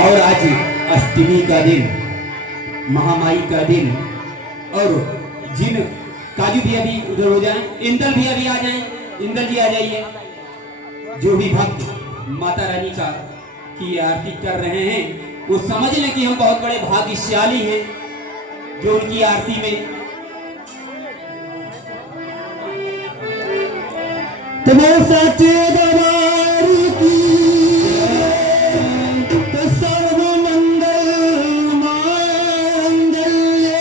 और आज अष्टमी का दिन, महामाई का दिन, और जिन काजू भी अभी उधर हो जाए, इंदल भी अभी आ जाए, इंदल जी आ जाइए। जो भी भक्त माता रानी का की आरती कर रहे हैं वो समझ लें कि हम बहुत बड़े भाग्यशाली हैं जो उनकी आरती में तुम्हें सच्चे दरबार की तो सर्व मंगल मांगल्ये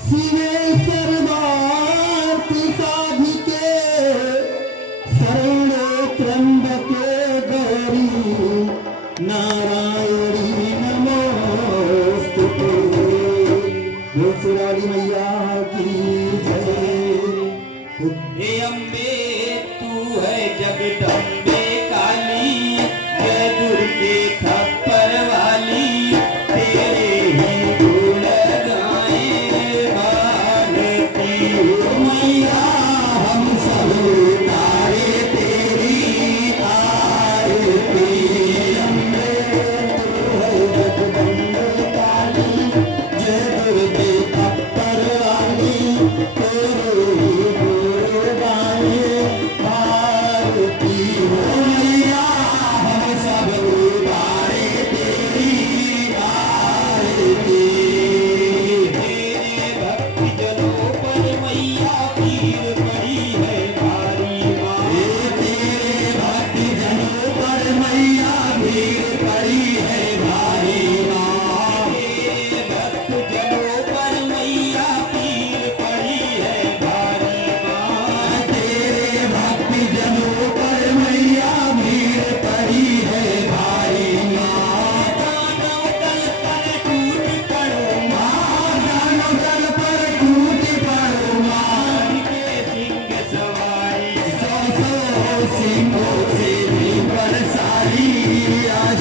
शिवे सर्वार्थ साधिके शरणे त्र्यंबके गौरी नारायणी नमोस्तुते। बोल सुरारी मैया की जय। हे अम्बे तू है जगदम्बे काली, जय दुर्गे खप्पर वाली, तेरे ही गुण गाए भारती। मैया हम सब तारे तेरी आरती। अम्बे तू है जगदम्बे काली, जय दुर्गे खप्पर वाली, तेरे ही गुण गाए भारती। मैया हम सब तारे तेरी आरती। तेरे भक्ति जनों पर मैया पीर पड़ी है भारी माँ। तेरे भक्ति जनों पर मैया भीड़ पड़ी है भारी माँ। तेरे भक्त जनों पर मैया पीर पड़ी है भारी माँ। तेरे भक्ति जनों पर मैया भीड़ पड़ी है भारी माँ। दानव दल पर टूट पड़ो माँ, दानव दल पर टूट पड़ो माँ। के सिंह सवारी। सौ सिंहों से भी बरसाली आज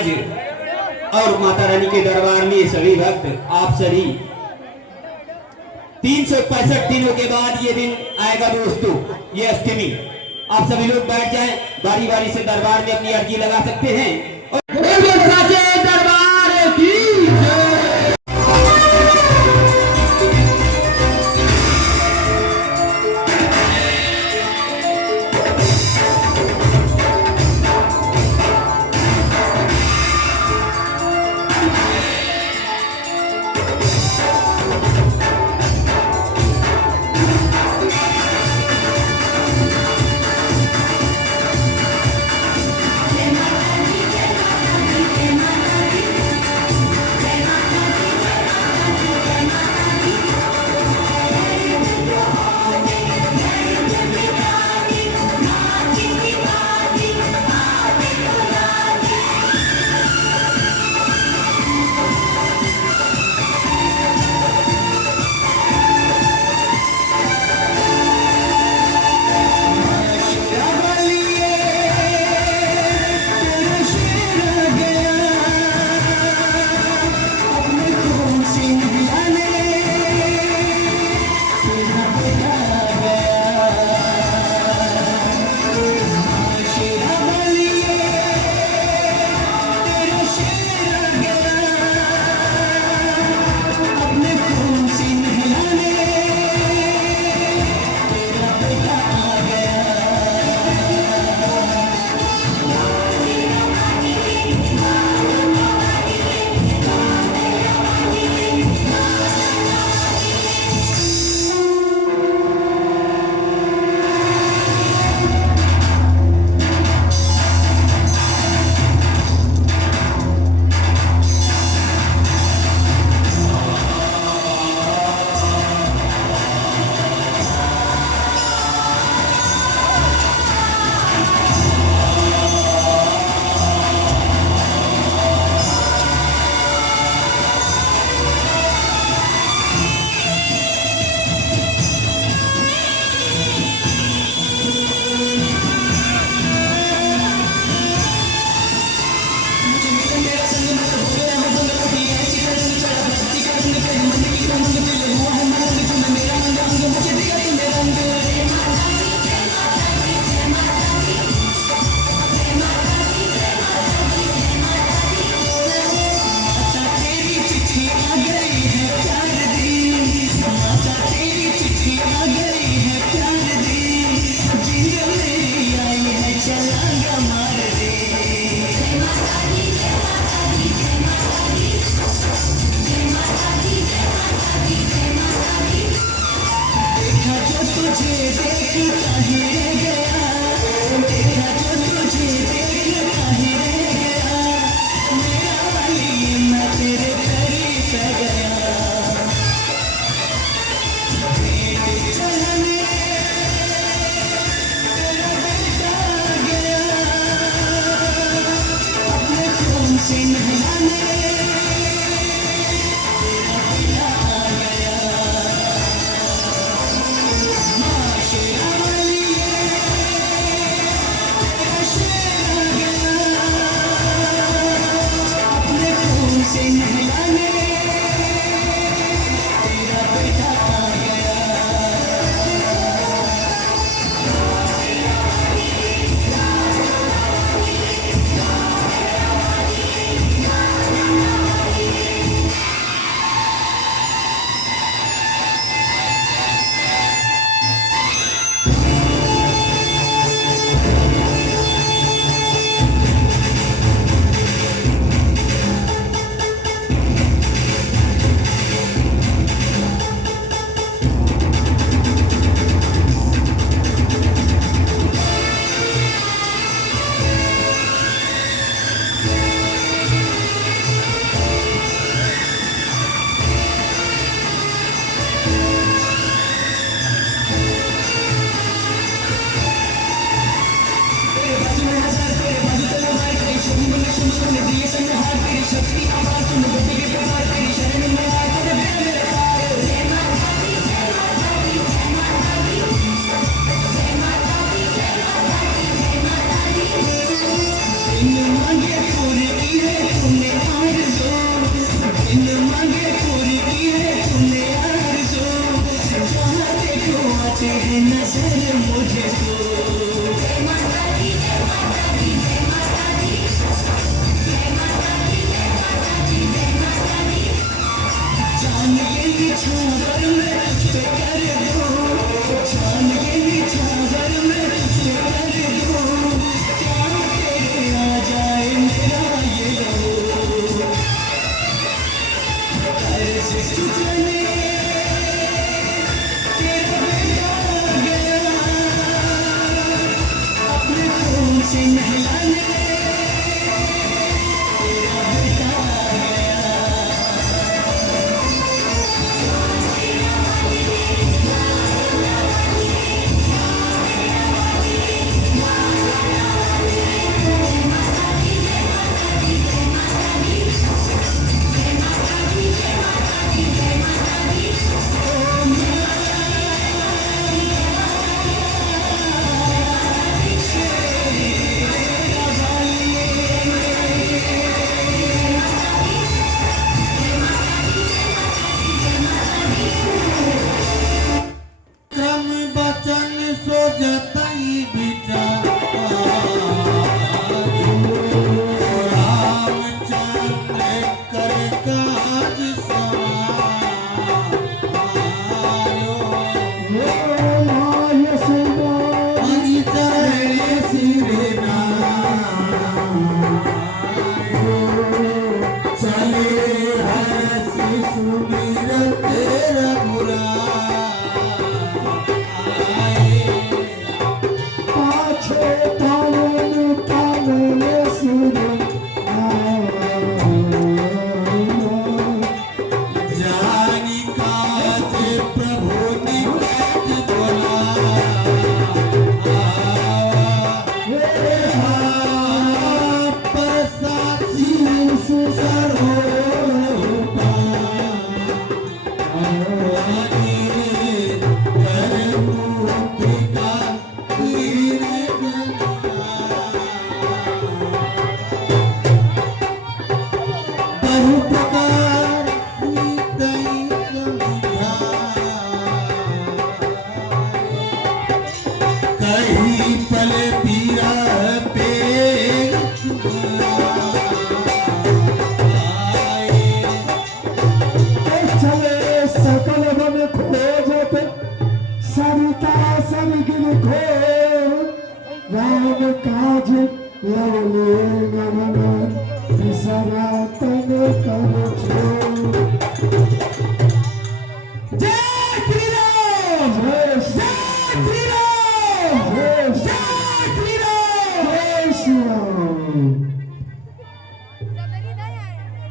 आज और माता रानी के दरबार में सभी भक्त आप सभी 365 दिनों के बाद ये दिन आएगा दोस्तों, ये अष्टमी। आप सभी लोग बैठ जाएं, बारी बारी से दरबार में अपनी अर्जी लगा सकते हैं। दरबार की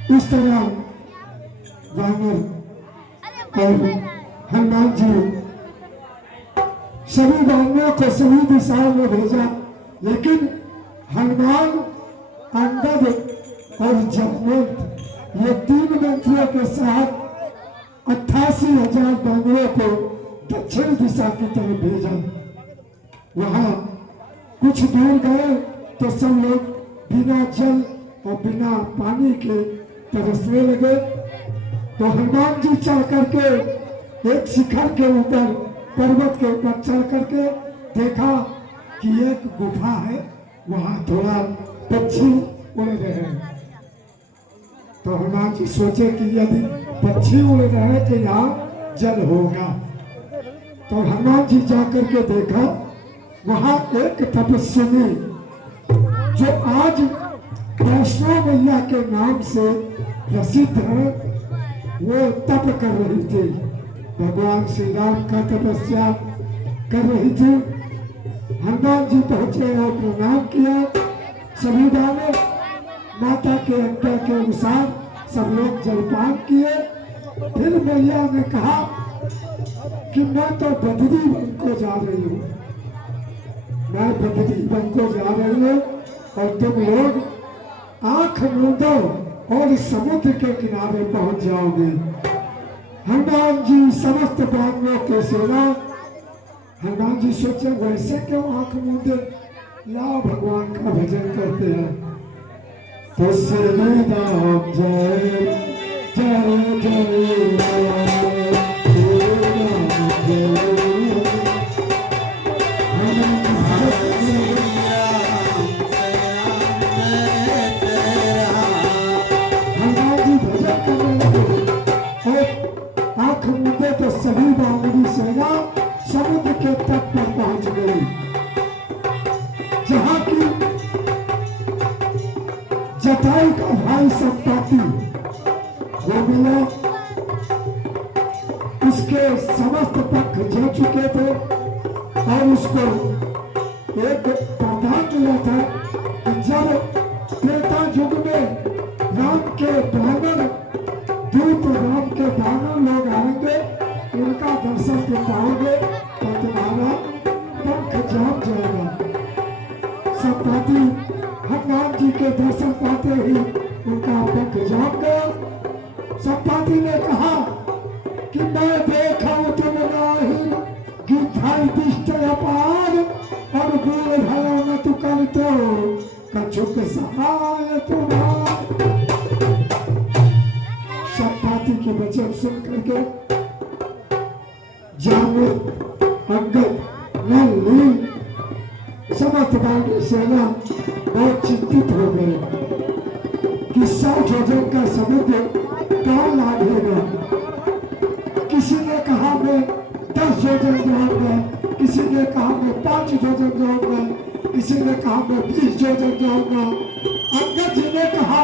इस तरह वानर और हनुमान जी सभी वानरों को सभी दिशाओं में भेजा, लेकिन हनुमान, अंगद और जामवंत ये तीन मंत्रियों के साथ 88,000 वानरों को दक्षिण दिशा की तरफ भेजा। वहां कुछ दूर गए तो सब लोग बिना जल और बिना पानी के तरसने लगे। तो हनुमान जी चढ़ करके एक शिखर के ऊपर, पर्वत के ऊपर चढ़ करके देखा कि एक गुफा है, वहां थोड़ा पक्षी उड़ रहे हैं। तो हनुमान जी सोचे कि यदि पक्षी उड़ रहे हैं तो यहाँ जल होगा। तो हनुमान जी जा करके देखा, वहां एक तपस्विनी जो आज वैष्णो मैया के नाम से प्रसिद्ध है, वो तप कर रही थी, भगवान श्री राम का तपस्या कर रही थी। हनुमान जी पहुंचे और प्रणाम किया। सभी वाले माता के आज्ञा के अनुसार सब लोग जलपान किए। फिर मैया ने कहा कि मैं तो बद्री वन को जा रही हूँ, मैं बद्री वन को जा रही हूँ और तुम लोग आंख मूंदो और समुद्र के किनारे पहुंच जाओगे। हनुमान जी समस्त वानरों के सेना, हनुमान जी सोचे वैसे क्यों आंख मूंदे, लाओ भगवान का भजन करते हैं। तो श्री राम जय जय जय तो सभी वानरी सेना समुद्र के तट पर पहुंच गई, जहां की जटायु का भाई संपाति वो मिला। उसके समस्त पक्ष जा चुके थे और उसको एक वरदान मिला था कि जब त्रेता युग में राम के वानर दूत, राम के वानर लोग आएंगे, उनका दर्शन तुम पाओगे तो तुम्हारा पंख जाम जाएगा। संपाति हनुमान जी के दर्शन पाते ही उनका पंख जाम गया। संपाति ने कहा कि मैं देखा तुम नाही गिद्धाई दिष्ट अपार और गुण भयो न तु करतो कछुक सहाय तुम्हार। संपाति के वचन सुन करके जामवंत, अंगद, नल, नील समस्त वानर सेना बहुत चिंतित हो गए कि 60 योजन का समुद्र कहाँ लागेगा। किसी ने कहा मैं 10 योजन जाऊंगा, किसी ने कहा मैं 5 योजन जाऊंगा, किसी ने कहा मैं 20 योजन जाऊंगा। अंगद जी ने कहा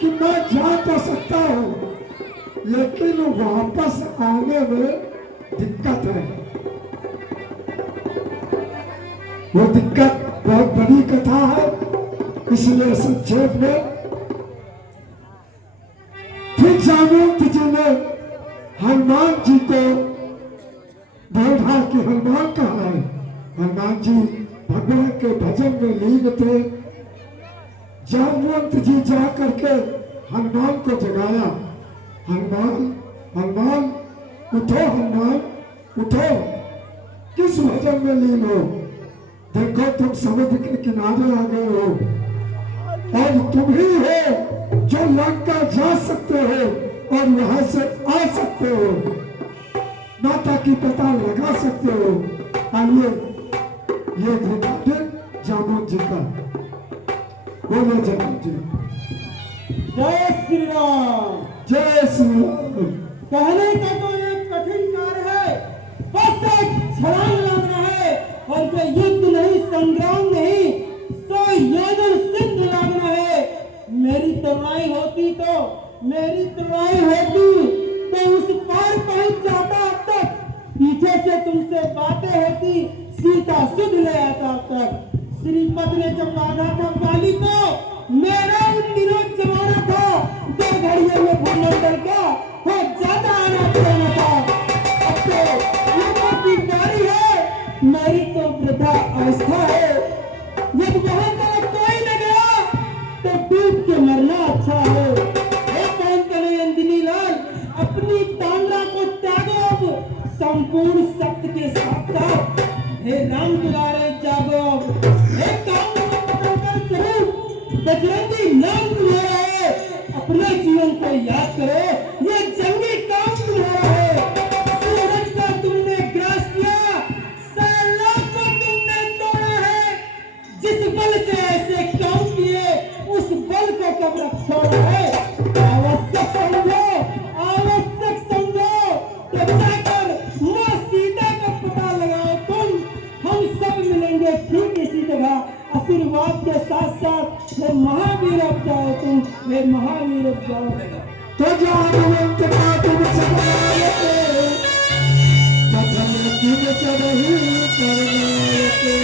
कि मैं जा तो सकता हूँ, लेकिन वापस आने में दिक्कत है। वो दिक्कत बहुत बड़ी कथा है, इसलिए संक्षेप में फिर जामवंत जी ने हनुमान जी को हनुमान कहाँ है? हनुमान जी भगवान के भजन में लीन थे। जामवंत जी जा करके हनुमान को जगाया, हनुमान हनुमान उठो, हनुमान उठो, किस भजन में लीन हो? देखो तुम समुद्र के किनारे आ गए हो और तुम ही हो जो लंका जा सकते हो और यहाँ से आ सकते हो, माता की पता लगा सकते हो। आइए ये रिकॉर्डिंग जामवंत जी का, बोलो जामवंत जी। जय श्री राम। जय श्री राम। कहने का तो एक कठिन कार्य है, बस एक छलांग लगाना है और कोई युद्ध नहीं, संग्राम नहीं, तो योजन सिद्ध लगना है। मेरी तरुणाई होती तो उस पार पहुंच जाता तक, पीछे से तुमसे बातें होती, सीता सुध ले आता तक। श्रीपद ने जब बांधा था बाली को, मेरा उन दिनों जमाना था, 2 घड़ियों में भूमंडल का हो जाता आना जाना था। अब तो युगों की बारी है, मेरी तो वृद्धा अवस्था है। जब वहां तक कोई न गया तो डूब के मरना अच्छा है। हे कौन करे अंजनी लाल, अपनी तांडा को त्यागो अब संपूर्ण सत्य के साथ साथ। हे राम दुलारे जागो अब, हे काम को पकड़कर स्वरूप बजरंगी नाम तुम्हारा है। अपने जीवन को याद करो, ये जंगी काम तुम्हारा है। सूरज को तुमने ग्रास किया, सालों को तुमने तोड़ा है। जिस बल से ऐसे काम किए, उस बल को कब रख छोड़ा है। आवश्यक समझो, आवश्यक समझो, तो जाकर मां सीता का पता लगाओ तुम। हम सब मिलेंगे ठीक इसी जगह, आशीर्वाद के साथ साथ। हे महावीर अब जाओ तुम, हे महावीर अब जाओ। तो जामवंत का तुम समाये, कथन तुम सब ही करनायके।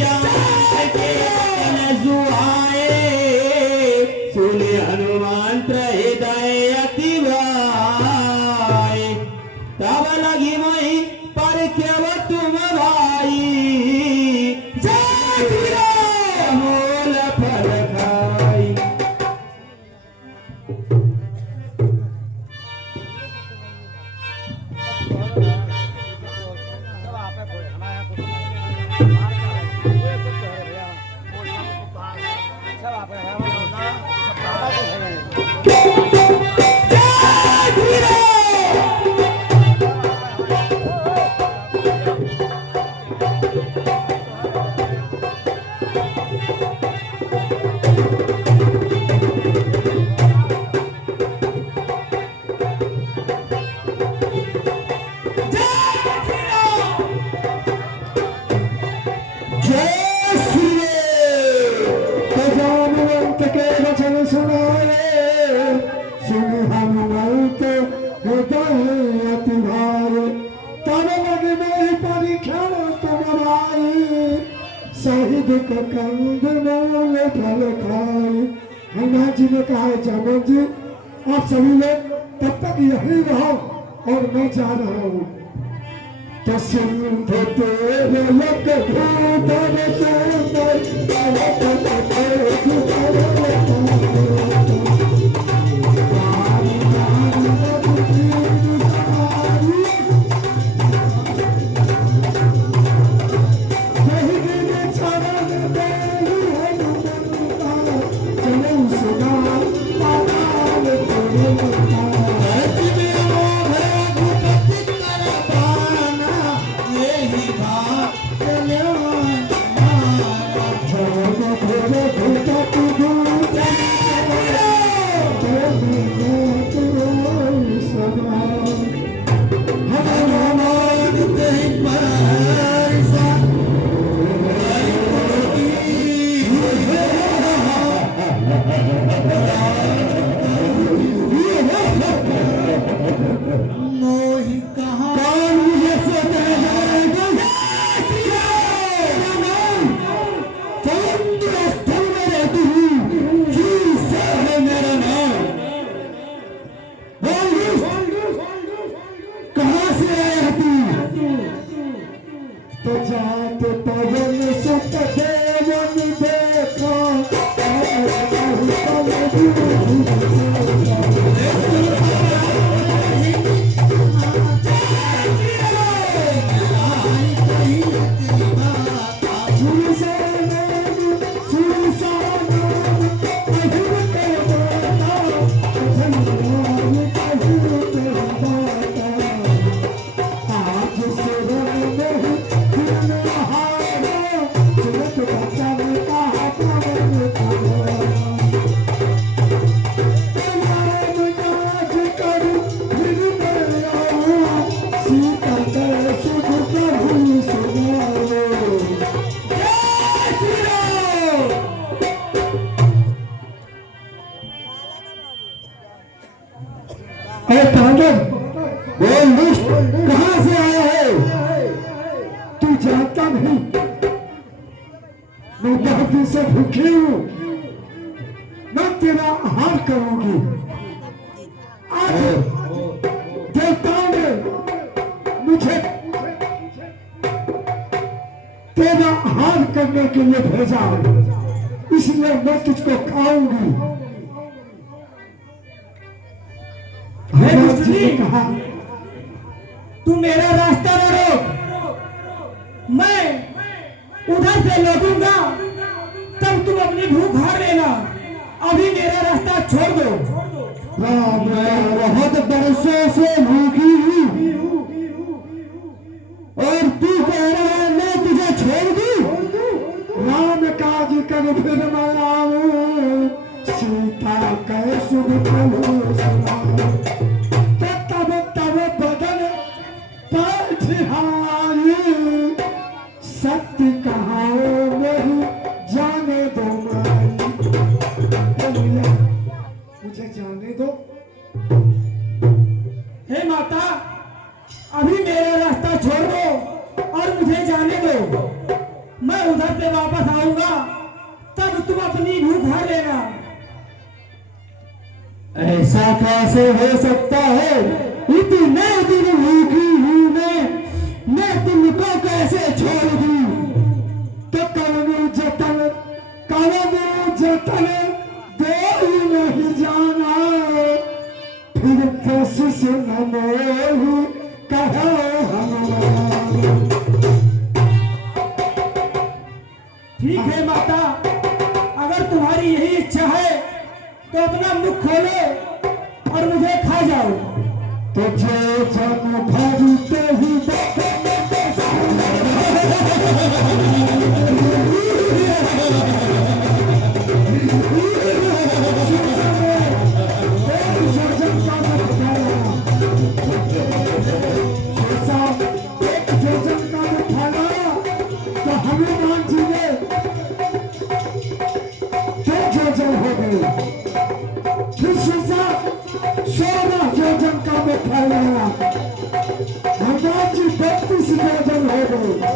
जान के वतन सुहाए, सुने हनुमान हृदय अति भाए, तब लगी मई पर केव तुम भाई, मोल फल खाई। शहीद का कंद मोल फल खाए। हनुमान जी ने कहा है जामन जी आप सभी लोग तब तक यहीं रहो और मैं जा रहा हूँ। तो सिंध तेरे लग कहां से आया है तू जानता नहीं मैं बहुत दिन से भूखी हूं मैं तेरा आहार करूंगी आज देवताओं ने मुझे तेरा आहार करने के लिए भेजा इसलिए मैं तुझको खाऊंगी। कहा तू मेरा रास्ता न रोक, मैं उधर से लौटूंगा तब तुम अपनी भूख हार लेना, अभी मेरा रास्ता छोड़ दो। राम बहुत बरसों से भूखी हूँ और तू कह रहा है मैं तुझे छोड़ दूं। राम काज कर फिर मैं आऊं, सीता कह शुभ प्रभु तब तब बदन पैठहारी, सत्य कहाओ नहीं जाने दो मुझे जाने दो। हे माता अभी मेरा रास्ता छोड़ दो और मुझे जाने दो, मैं उधर से से वापस आऊंगा तब तुम अपनी भूख भर लेना। ऐसा कैसे हो सकता है? इतने दिन भूखी हूँ मैं तुमको कैसे छोड़ दूं? तो कलमू जतन दे ही नहीं जाना, फिर कोशिश न मोही कहो हनुमान। ठीक है माता, अगर तुम्हारी यही इच्छा है तो अपना मुख खोलो और मुझे खा जाओ। तुझे जब भरते ही हनुमान जी ने हो गए। फिर 16 योजन का में फैलाया। हनुमान जी 32 योजन हो गए।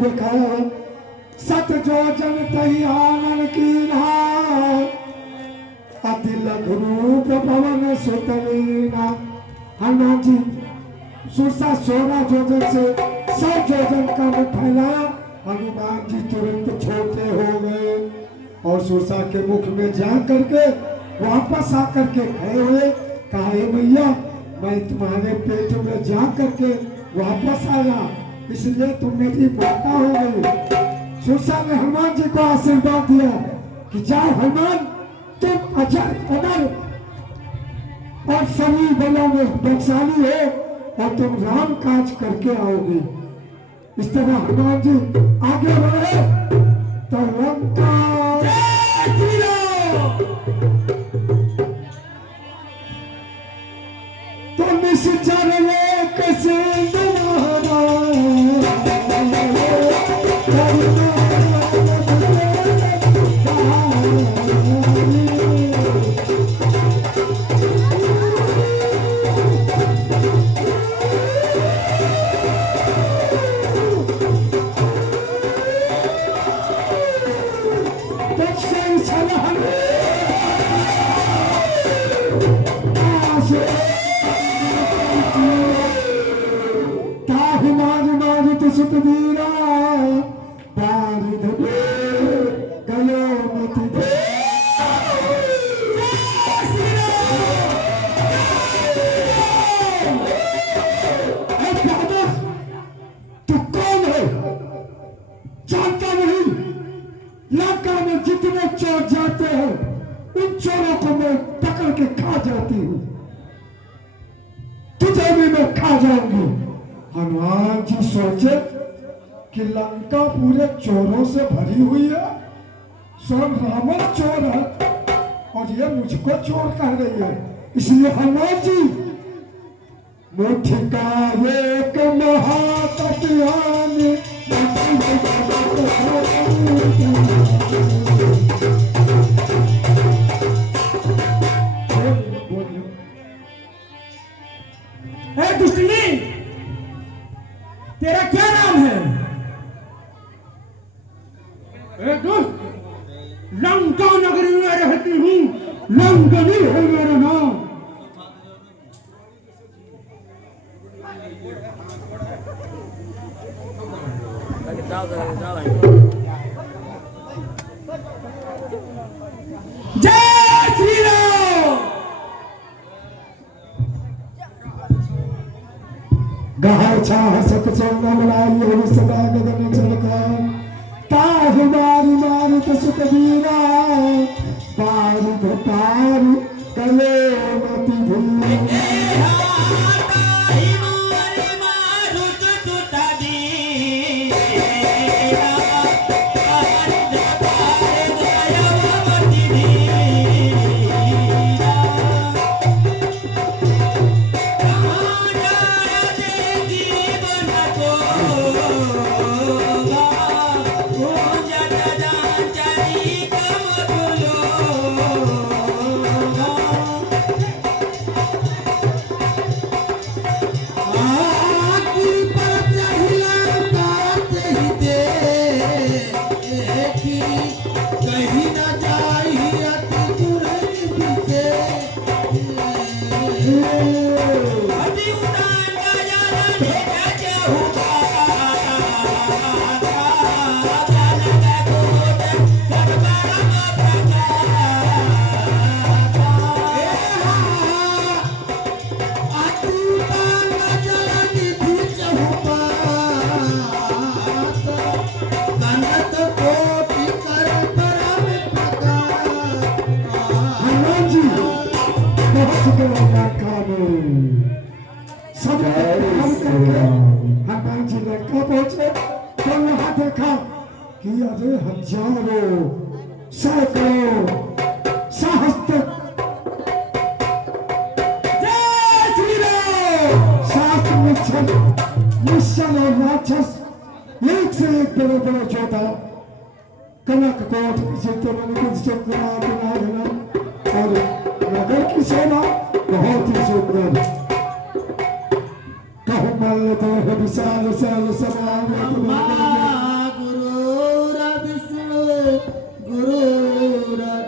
दिखाया सत जोजन तही आनन की अति लघु रूप पवन सुतलीना। हनुमान जी सुरसा 16 जोजन से 100 जोजन का मुख फैलाया। हनुमान जी तुरंत छोटे हो गए और सुरसा के मुख में जा करके वापस आकर के खड़े हुए। कहा मैया, मैं तुम्हारे पेट में जा करके वापस आया, इसलिए तुम मेरी माता हो गई। सुरसा ने हनुमान जी को आशीर्वाद दिया कि जाओ हनुमान, तुम अजर अमर और सभी बलों में बलशाली हो और तुम राम काज करके आओगे। इस तरह हनुमान जी आगे बढ़े तो लंका तो निश्चर लेक से सुखदीरा बारिद गलो मत तू कौन है? जानता नहीं? लंका में जितने चोर जाते हैं उन चोरों को मैं पकड़ के खा जाती हूँ, तुझे भी मैं खा जाऊंगी। हनुमान जी सोचे कि लंका पूरे चोरों से भरी हुई है, स्वयं रावण चोर है और ये मुझको चोर कह रही है। इसलिए हनुमान जी मुठ्ठी का एक महातपियान दुष्टनी, तेरा क्या नाम है? दुष्ट, लंका नगरी में रहती हूँ, लंकनी है मेरा नाम। जय श्री राम। गहर छाह सक चौना बनाई हो सदा गगन चलका ताह मारी मारी तो सुखबीरा पारू तो पारू कले मती धुई हनुमान जी लंका पहुंचे तो वहां देखा कि अरे हजारों सैकड़ों सहस्त्र शास्त्र निश्चल और राक्षस एक से एक बड़े बड़े जोधा कनक कोट और नगर की सेना बहुत ही सुंदर विशाल विशाल विष्णु गुरुदेवो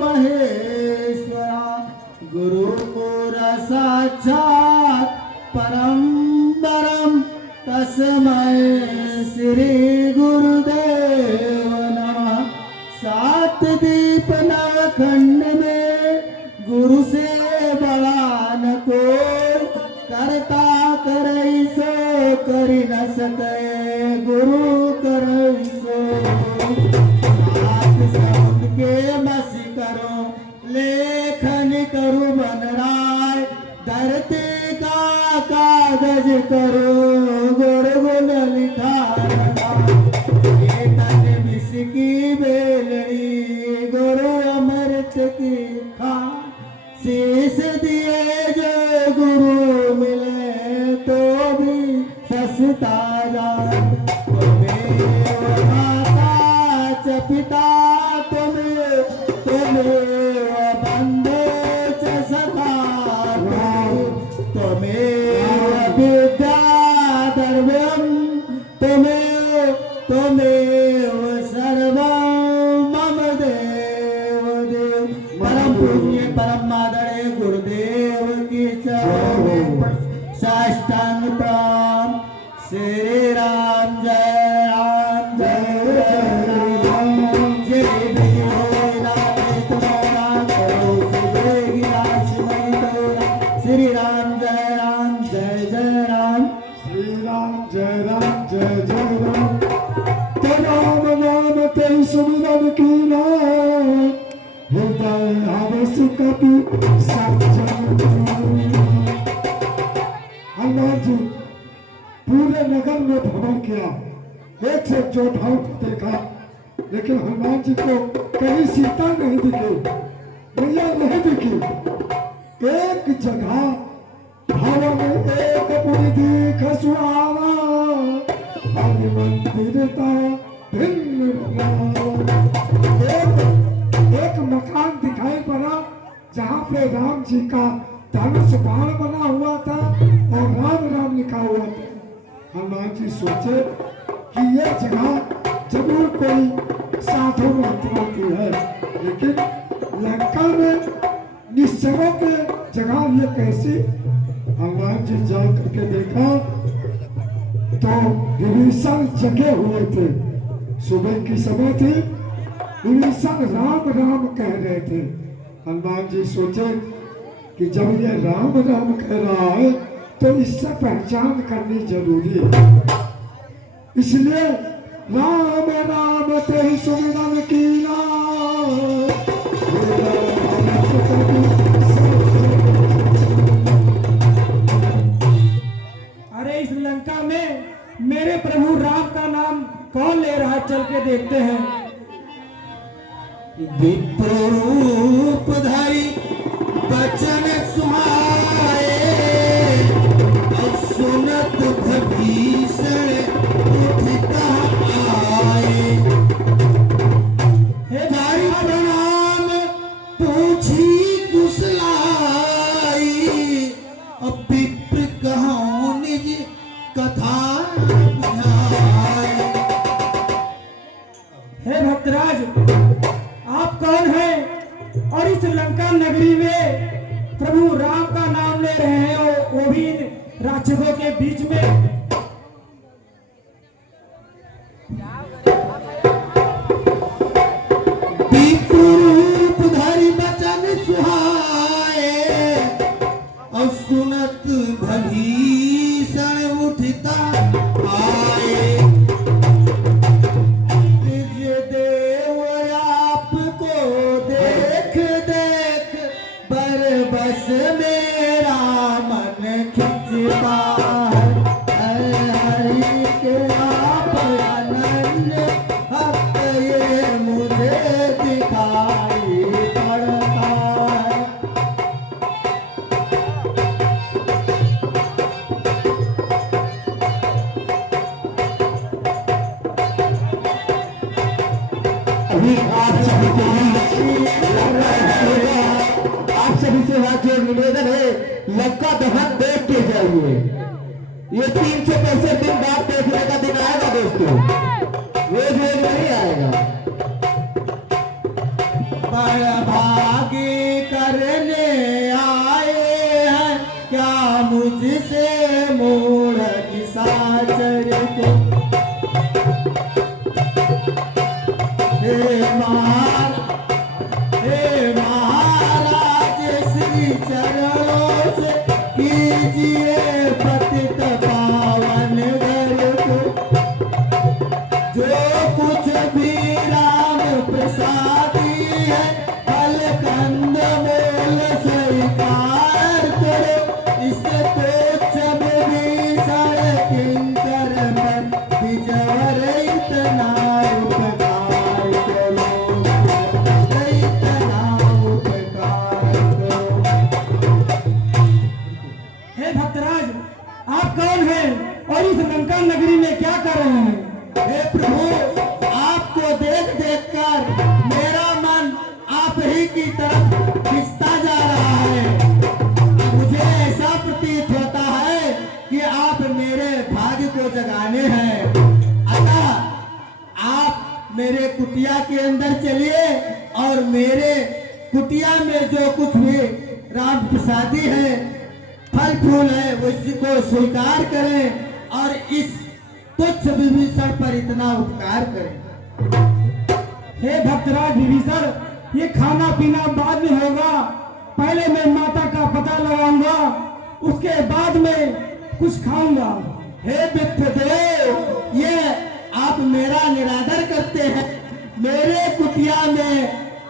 महेश्वरा गुरु पुरा साक्षात् परम परम तस्मै श्री गुरुदेव नमः। सात दीप नवखंड में गुरु से बड़ा न कोई करता करई सो करी न सके गुरु करई सो। सात समुद्र के मसी करो लेखन करो बनराय धरती का कागज करो गुर गुण लिखाना। विष की बेलड़ी गुरु अमृत की खा शेष दिए जो गुरु मिले तो भी सस्ता जाए। माता च पिता तुम्हें बंधु च सखा तुम्हें विद्या द्रव्यम तुम्हें सर्वम मम देव देव। परम पूज्य परम आदरणीय गुरुदेव की चरणों में साष्टांग प्रणाम। श्री राम जय राम जय राम जय श्री राम जय राम जय जय राम श्री राम जय राम जय जय राम। तो राम नाम तेरी सुमिरन की हृदय आवश्यक हनुमान जी पूरे नगर में भ्रमण किया, एक से जोधाओं को देखा, लेकिन हनुमान जी को कहीं सीता नहीं दिखी, मैया नहीं दिखी। एक जगह भाव में एक पुरी दिख सुहावा हरि मंदिर ता भिन्न एक मकान दिखाई पड़ा जहाँ पे राम जी का धनुष बाण बना हुआ था और राम राम लिखा हुआ था। हनुमान जी सोचे कि ये जगह जरूर कोई साधु महात्मा की है, लेकिन लंका में निश्चरों के जगह ये कैसी। हनुमान जी जा करके देखा तो विभीषण जगे हुए थे, सुबह की समय थी, विभीषण राम राम कह रहे थे। हनुमान जी सोचे कि जब ये राम राम कह रहा है तो इससे पहचान करनी जरूरी है, इसलिए राम राम ते ही सुमिरन कीना। अरे इस लंका में मेरे प्रभु राम का नाम कौन ले रहा है, चल के देखते हैं। विप्र रूप धरि बचन सुहाए, और सुनत भीषण उठता आए। हे हरि प्रणाम पूछी कुशलाई, अब विप्र कहो निज कथा बुझाए। हे भक्तराज, आप कौन हैं और इस लंका नगरी में प्रभु राम का नाम ले रहे हैं, और वो भी इन राक्षसों के बीच में। विप्र रूप धरि बचन सुहाए, और सुनत भीषण उठता आए। दिव्य देव आपको देख देख बरबस मेरा मन खिंचता है। हरि के आप अनन्य भक्त ये मुझे दिखाई पड़ता है। अभी आप सभी के आप सभी से हाथ जोड़ निवेदन है, लंका दहन देख के जाइए। ये 365 दिन बाद देखने का दिन आएगा दोस्तों, रोज रोज नहीं आएगा। बड़ भागी करने आए हैं क्या मुझसे मूढ़ निशाचर को। हे महाराज श्री चरणों से कीजिए पतित पावन वर को। जो कुछ भी राम प्रसादी है, फल कंद मूल स्वीकार करो। इससे तो जब भी सारे किंकर पर बिजवर इतना उपकार करो, इतना उपकार करो। हे भक्तराज, आप कौन हैं और इस लंका नगरी में क्या कर रहे हैं? हे प्रभु, आपको देख देख कर मेरा मन आप ही की तरफ खिंचता जा रहा है। मुझे ऐसा प्रतीत होता है कि आप मेरे भाग्य को जगाने हैं। अतः आप मेरे कुटिया के अंदर चलिए और मेरे कुटिया में जो कुछ भी राम प्रसादी है, फल फूल है, उसी को स्वीकार करें और इस तुच्छ विभीषण पर इतना उपकार करें। हे भक्तराज विभीषण, ये खाना पीना बाद में होगा, पहले मैं माता का पता लगाऊंगा, उसके बाद में कुछ खाऊंगा। हे विप्रदेव, ये आप मेरा निरादर करते हैं। मेरे कुटिया में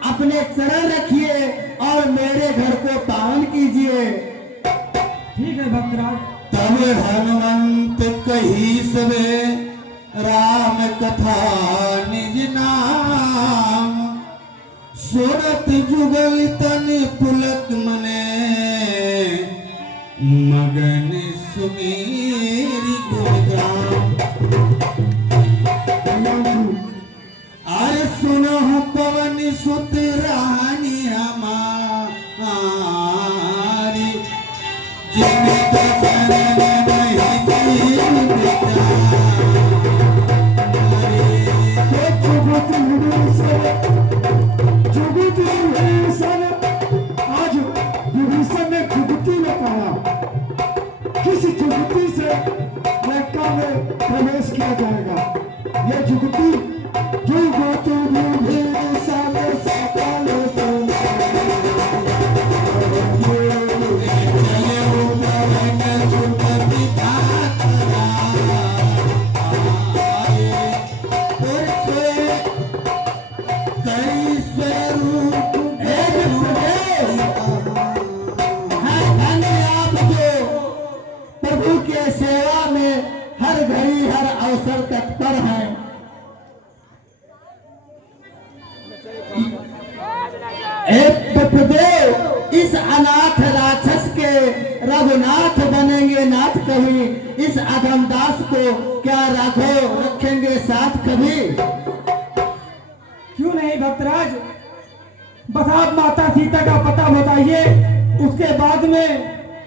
अपने चरण रखिए और मेरे घर को पावन कीजिए। ठीक है भक्तराज। तब हनुमंत कही सबे राम कथा निज नाम, सुरत जुगल तन पुलक मने, मगन सुमेरी गुणगान। अरे सुनहु पवन सुत रानी हमारी, जिनका शरण नहीं आज विभीषण ने जुगती बताया, किस जुगती से लंका में प्रवेश किया जाएगा। यह जुगती हे विप्रदेव, इस अनाथ राक्षस के रघुनाथ बनेंगे नाथ कभी, इस अधमदास को क्या राघव रखेंगे साथ कभी? क्यों नहीं भक्तराज, बस आप माता सीता का पता बताइए, उसके बाद में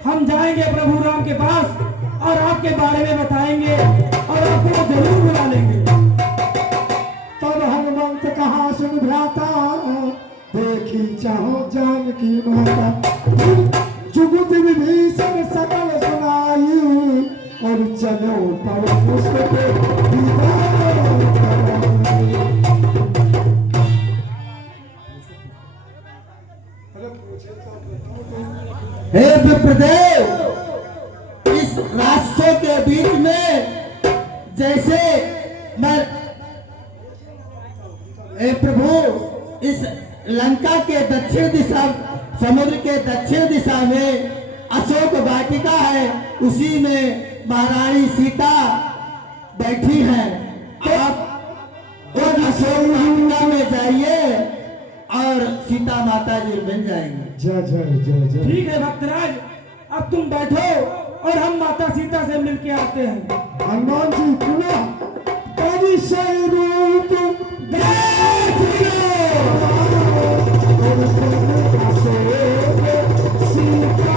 हम जाएंगे प्रभु राम के पास और आपके बारे में बताएंगे और आपको जरूर बुला लेंगे। तब हनुमंत कहा सुन भ्राता, देखी चाहो जानकी माता, जुगुत विभीषण सकल सुनाई, और चलो पवन उसके दीदार कराई। हे विप्रदेव, इस राक्षसों के बीच में जैसे मैं, हे प्रभु, इस लंका के दक्षिण दिशा, समुद्र के दक्षिण दिशा में अशोक वाटिका है, उसी में महारानी सीता बैठी है। आप उन अशोक वाटिका में जाइए और सीता माता जी मिल जाएंगे। जय जय जय जय। ठीक है भक्तराज, अब तुम बैठो और हम माता सीता से मिलके आते हैं। हनुमान जी पुनः परिचय रूप देख लो, और अशोक सीता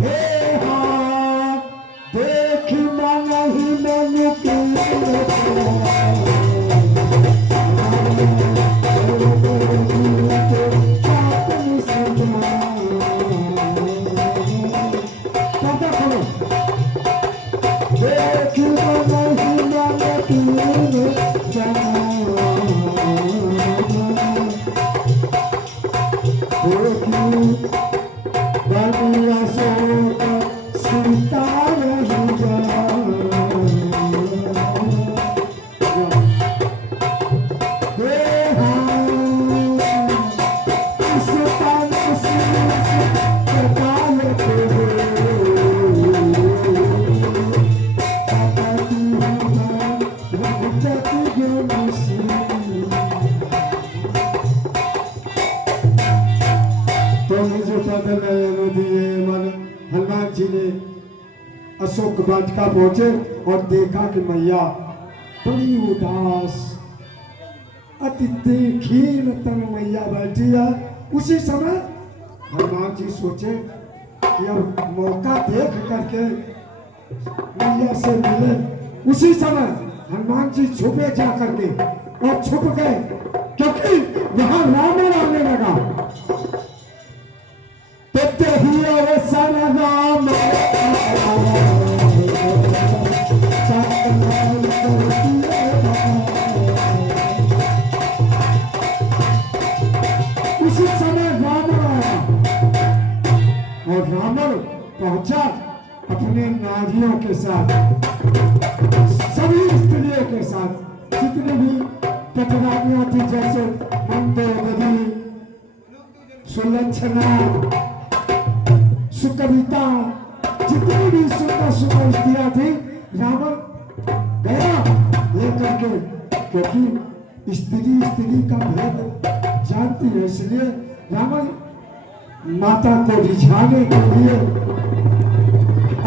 हे हाँ, देख मन ही मन की हनुमान जी ने अशोक वाटिका पहुंचे और देखा कि मैया बड़ी उदास, अति दीनहीन तन मैया बैठी है। उसी समय हनुमान जी सोचे कि अब मौका देख करके मैया से मिले। उसी समय हनुमान जी छुपे जा करके और छुप गए, क्योंकि वहां रावण आने लगा। ही अवसर राम उसी समय रावण आया और रावण पहुंचा अपने नारियों के साथ, सभी स्त्रियों के साथ, जितनी भी पटरानियां थी, जैसे मंदोदरी, सुलक्षणा, सुकविता, जितनी भी सुंदर सुंदर स्त्रियां थी, रावण गया लेकर के, क्योंकि स्त्री स्त्री का भेद जानती है, इसलिए रावण माता को रिझाने के लिए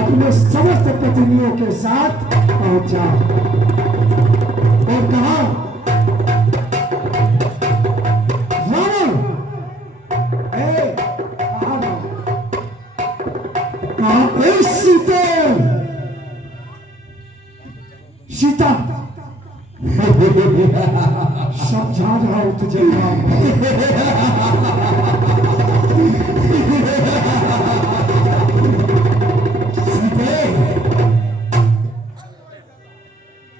अपने समस्त पत्नियों के साथ पहुंचा और कहा, रावण सीता समझा रहा हूं तुझे।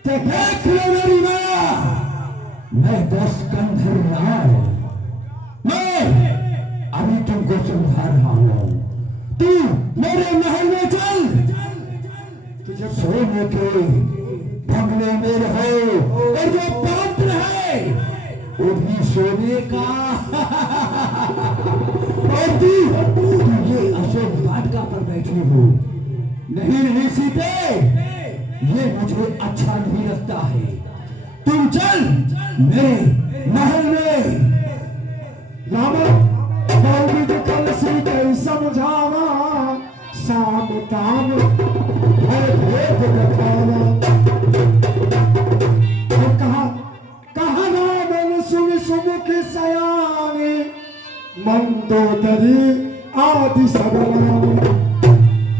देख लो मेरी मां, मैं दस कंधर राय, मैं अभी तुमको समझा रहा हूं। तू मेरे महल में चल, तुझे सोने के बंगले में रहो, और जो पात्र है वो भी सोने का। और तू ये अशोक वाटिका पर बैठी हो। नहीं सीते, ये मुझे अच्छा नहीं लगता है। तुम चल मेरे महल में रावण बहुविध कल सीते समझावा, शाम ताम भय भेद बखावा। और कहा रावण सुन सुमुख सयाने, मंदोदरी आदि सबरानी।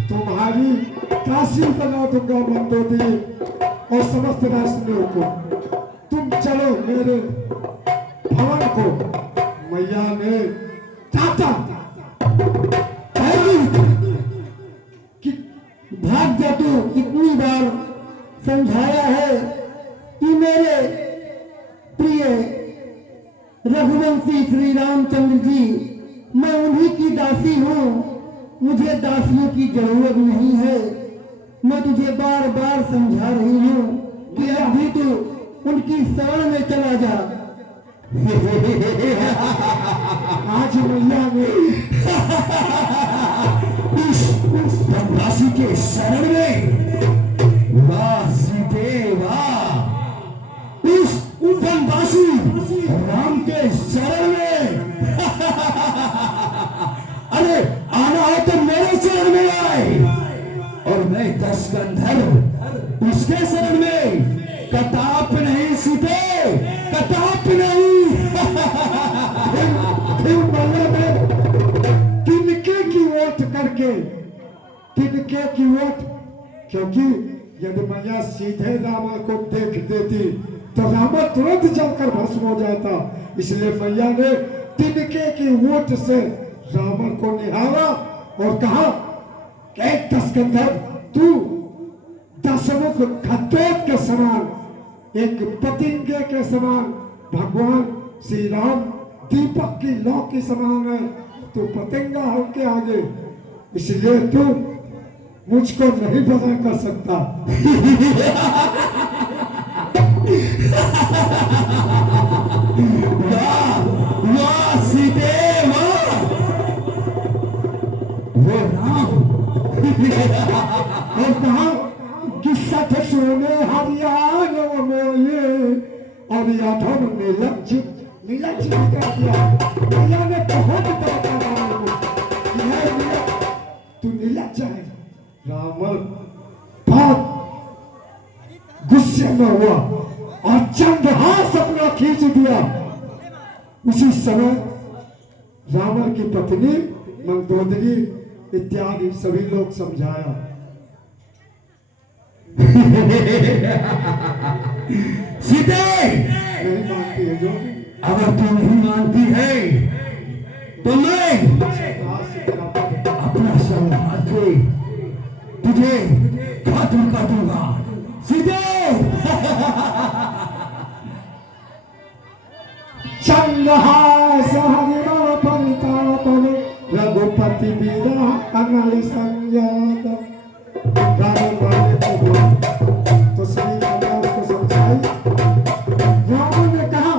तुम्हारी काशी बना दूंगा मंदोदरी और समस्त राष्ट्रों को। तुम चलो मेरे भवन को। मैया ने चाचा कि भाग जा, तू इतनी बार समझाया है कि मेरे प्रिय रघुवंशी श्री रामचंद्र जी, मैं उन्हीं की दासी हूँ, मुझे दासियों की जरूरत नहीं है। मैं तुझे बार बार समझा रही हूँ कि अभी तू उनकी शरण में चला जा। आज मैया ने उस बनवासी के शरण में, वाह सीते वाह, उस बनवासी राम के शरण में। अरे आना है तो मेरे शरण में आए, और मैं 10 गंधर्व उसके शरण में। कताप नहीं सीते, कताप नहीं। फिर मैया ने तिनके की ओट करके, तिनके की ओट, क्योंकि यदि मैया सीधे रामा को देख देती तो रामा तुरंत जलकर भस्म हो जाता। इसलिए मैया ने तिनके की ओट से रावण को निहारा और कहा कि 10 गंधर्व, तू 10 मुख खद्योत के समान, एक पतिंगे के समान भगवान श्री राम दीपक की लौ के समान है। तू पतंगा है उनके आगे, इसलिए तू मुझको नहीं बदल कर सकता। वाह वाह सीते वाह, वो राम। और कहा कि सठ सोने हरियाण मोये, और यादव ने लज्जित कर दिया। मैया ने बहुत बता रावण को, तू निर्लज्ज है। रावण बहुत गुस्से में हुआ और चंद्रहास अपना खींच दिया। उसी समय रावण की पत्नी मंदोदरी इत्यादि सभी लोग समझाया। सीते नहीं मानती है जो, अगर तू नहीं मानती है तो मैं अपना संहार के तुझे खत्म कर दूंगा। सीते चंद्रहास हरिवन परिताप में, रघुपति बीरा अनल संजात। रावण तो सभी को समझाई। रावण ने कहा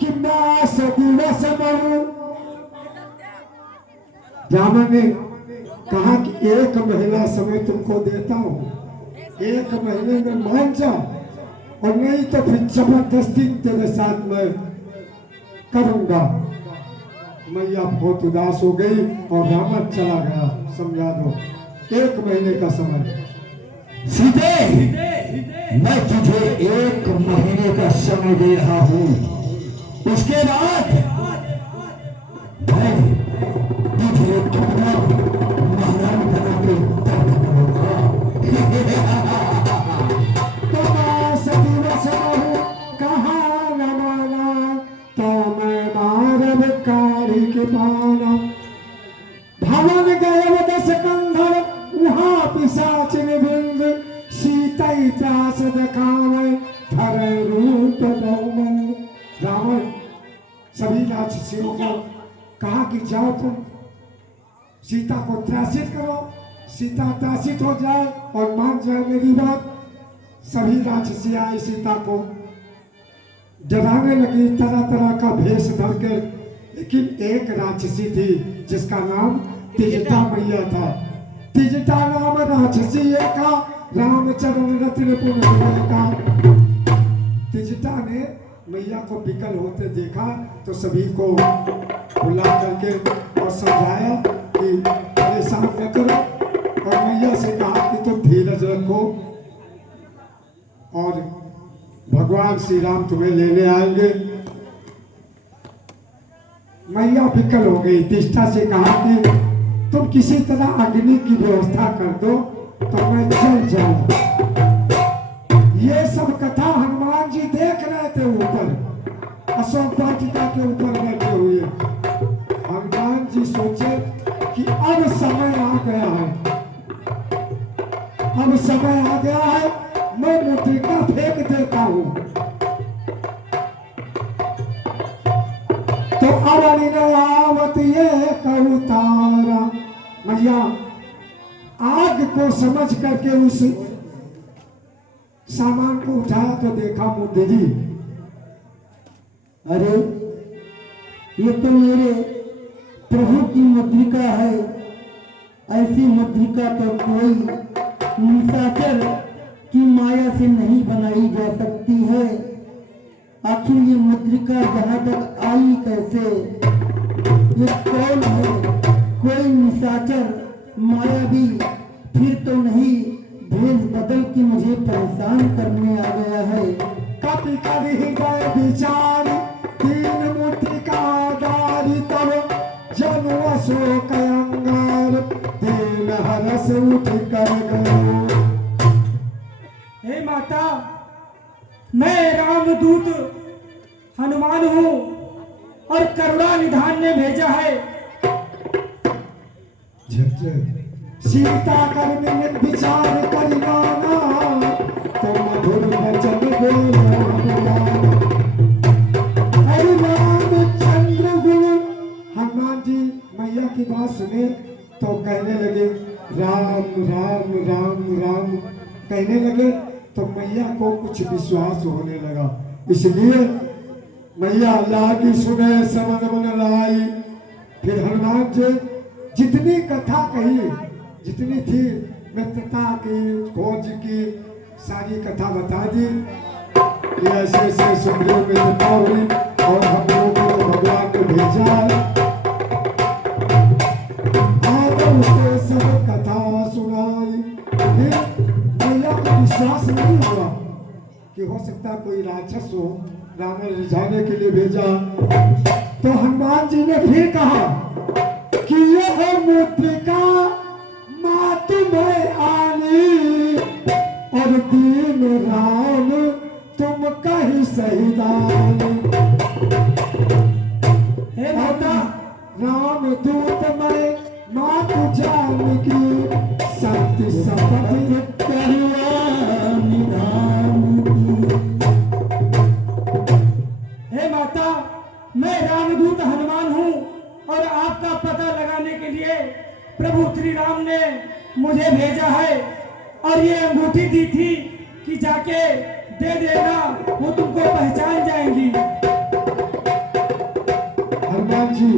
कि मास दिवस मरु। रावण ने कहा कि 1 महीना समय तुमको देता हूं, 1 महीने में मान जा, और नहीं तो फिर जबरदस्ती तेरे साथ मैं करूंगा। मैया बहुत उदास हो गई और रावण चला गया। समझा दो 1 महीने का समय। सीते मैं तुझे 1 महीने का समय दे रहा हूं, उसके बाद मैं तुझे अपना महारानी बना के तर्क करूंगा। कहा न माना तो मैं मारब कारी के पाना। भवन गए 10 कंधर, वहां पिशाच निबिंद, सीता त्रास दिखावे धरे रूप बहुमंद। रावण सभी राक्षसियों को कहा कि जाओ तुम सीता को त्रासित करो, सीता त्रासित हो जाए और मान जाए मेरी बात। सभी राक्षसी आई सीता को डराने लगी तरह तरह का भेष धर के, लेकिन एक राक्षसी थी जिसका नाम तिजटा मैया था। तिजटा नाम राक्षसी का, रामचरण रत्न पुण्य का। तिजटा ने मैया को विकल होते देखा तो सभी को बुला करके और समझाया कि परेशान न करो, और मैया से कहा कि तुम धीरज रखो और भगवान श्री राम तुम्हें लेने आएंगे। मैया विकल हो गई, तिष्ठा से कहा कि तुम किसी तरह अग्नि की व्यवस्था कर दो तो मैं चल जाऊं। ये सब कथा हनुमान जी देख रहे थे ऊपर, अशोक वाटिका के ऊपर बैठे हुए। हनुमान जी सोचे कि अब समय आ गया है, अब समय आ गया है, मैं मुद्रिका फेंक देता हूं। तो अवनी ने आवत ये कहू तारा, मैया आग को समझ करके उस सामान को उठाया तो देखा मुद्री। अरे ये तो मेरे प्रभु की मुद्रिका है, ऐसी मुद्रिका तो कोई निशाचर की माया से नहीं बनाई जा सकती है। आखिर ये मुद्रिका जहाँ तक आई कैसे? ये कौन है? कोई निशाचर मायावी फिर तो नहीं भेष बदल के मुझे परेशान करने आ गया है। कपि करि हृदय विचार दीन मुद्रिका दारी, तब जनु अशोक अंगार दीन हरस उठ कर गयो। हे माता, मैं रामदूत हनुमान हूँ और करुणा निधान ने भेजा है। सीता कर में विचार करिनाना, तो मधुर वचन बोला। हनुमान चंद्र गुण। हनुमान जी मैया की बात सुने तो कहने लगे राम राम राम राम कहने लगे, तो मैया को कुछ विश्वास होने लगा। इसलिए मैया अल्लाह की सुने समझ मन लाई। फिर हनुमान जी जितनी कथा कही, जितनी थी मित्रता की, खोज की, सारी कथा बता दी कि ऐसे ऐसे सुग्रीव मित्रता हुई और हम लोगों को भगवान को भेजा है। और उसको सब कथा सुनाई। फिर मैया को विश्वास नहीं हुआ कि हो सकता कोई राक्षस हो, रावण रिझाने के लिए भेजा। तो हनुमान जी ने फिर कहा कि यह मुद्रिका मात में आनी, और दीन राम तुम कहीं सही दान। हे माता, राम दूत में मातु जानकी, शक्ति शपथ करुणा निधान की। हे माता, मैं रामदूत हनुमान हूँ और आपका पता लगाने के लिए प्रभु श्री राम ने मुझे भेजा है और ये अंगूठी दी थी कि जाके दे देना, वो तुमको पहचान जाएंगी। हनुमान जी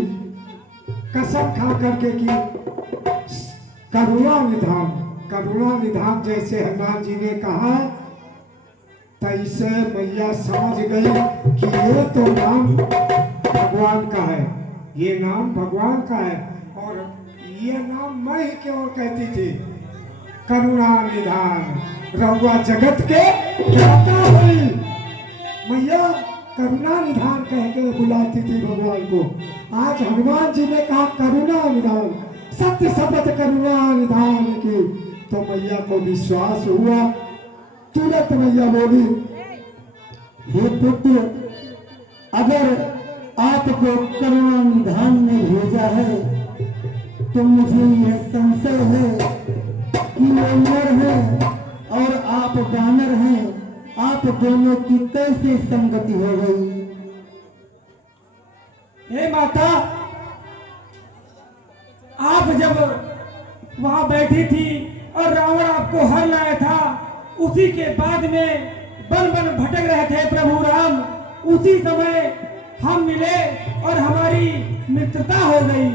कसम खा करके कि करुणा निधान जैसे हनुमान जी ने कहा, तैसे मैया समझ गई कि ये तो नाम भगवान का है, ये नाम भगवान का है। और ये नाम मैं ही क्यों कहती थी, करुणा निधान, रहुआ जगत के ज्ञाता हुई। मैया करुणा निधान कह के बुलाती थी भगवान को। आज हनुमान जी ने कहा करुणा निधान, सत्य शपथ करुणा निधान की, तो मैया को विश्वास हुआ। तुरंत मैया बोली, हे पुत्र, अगर आपको करुणा निधान ने भेजा है तो मुझे यह संशय है कि वो नर है और आप वानर हैं, आप दोनों की कैसे संगति हो गई? हे माता, आप जब वहां बैठी थी और रावण आपको हर लाया था, उसी के बाद में बन बन भटक रहे थे प्रभु राम, उसी समय हम मिले और हमारी मित्रता हो गई।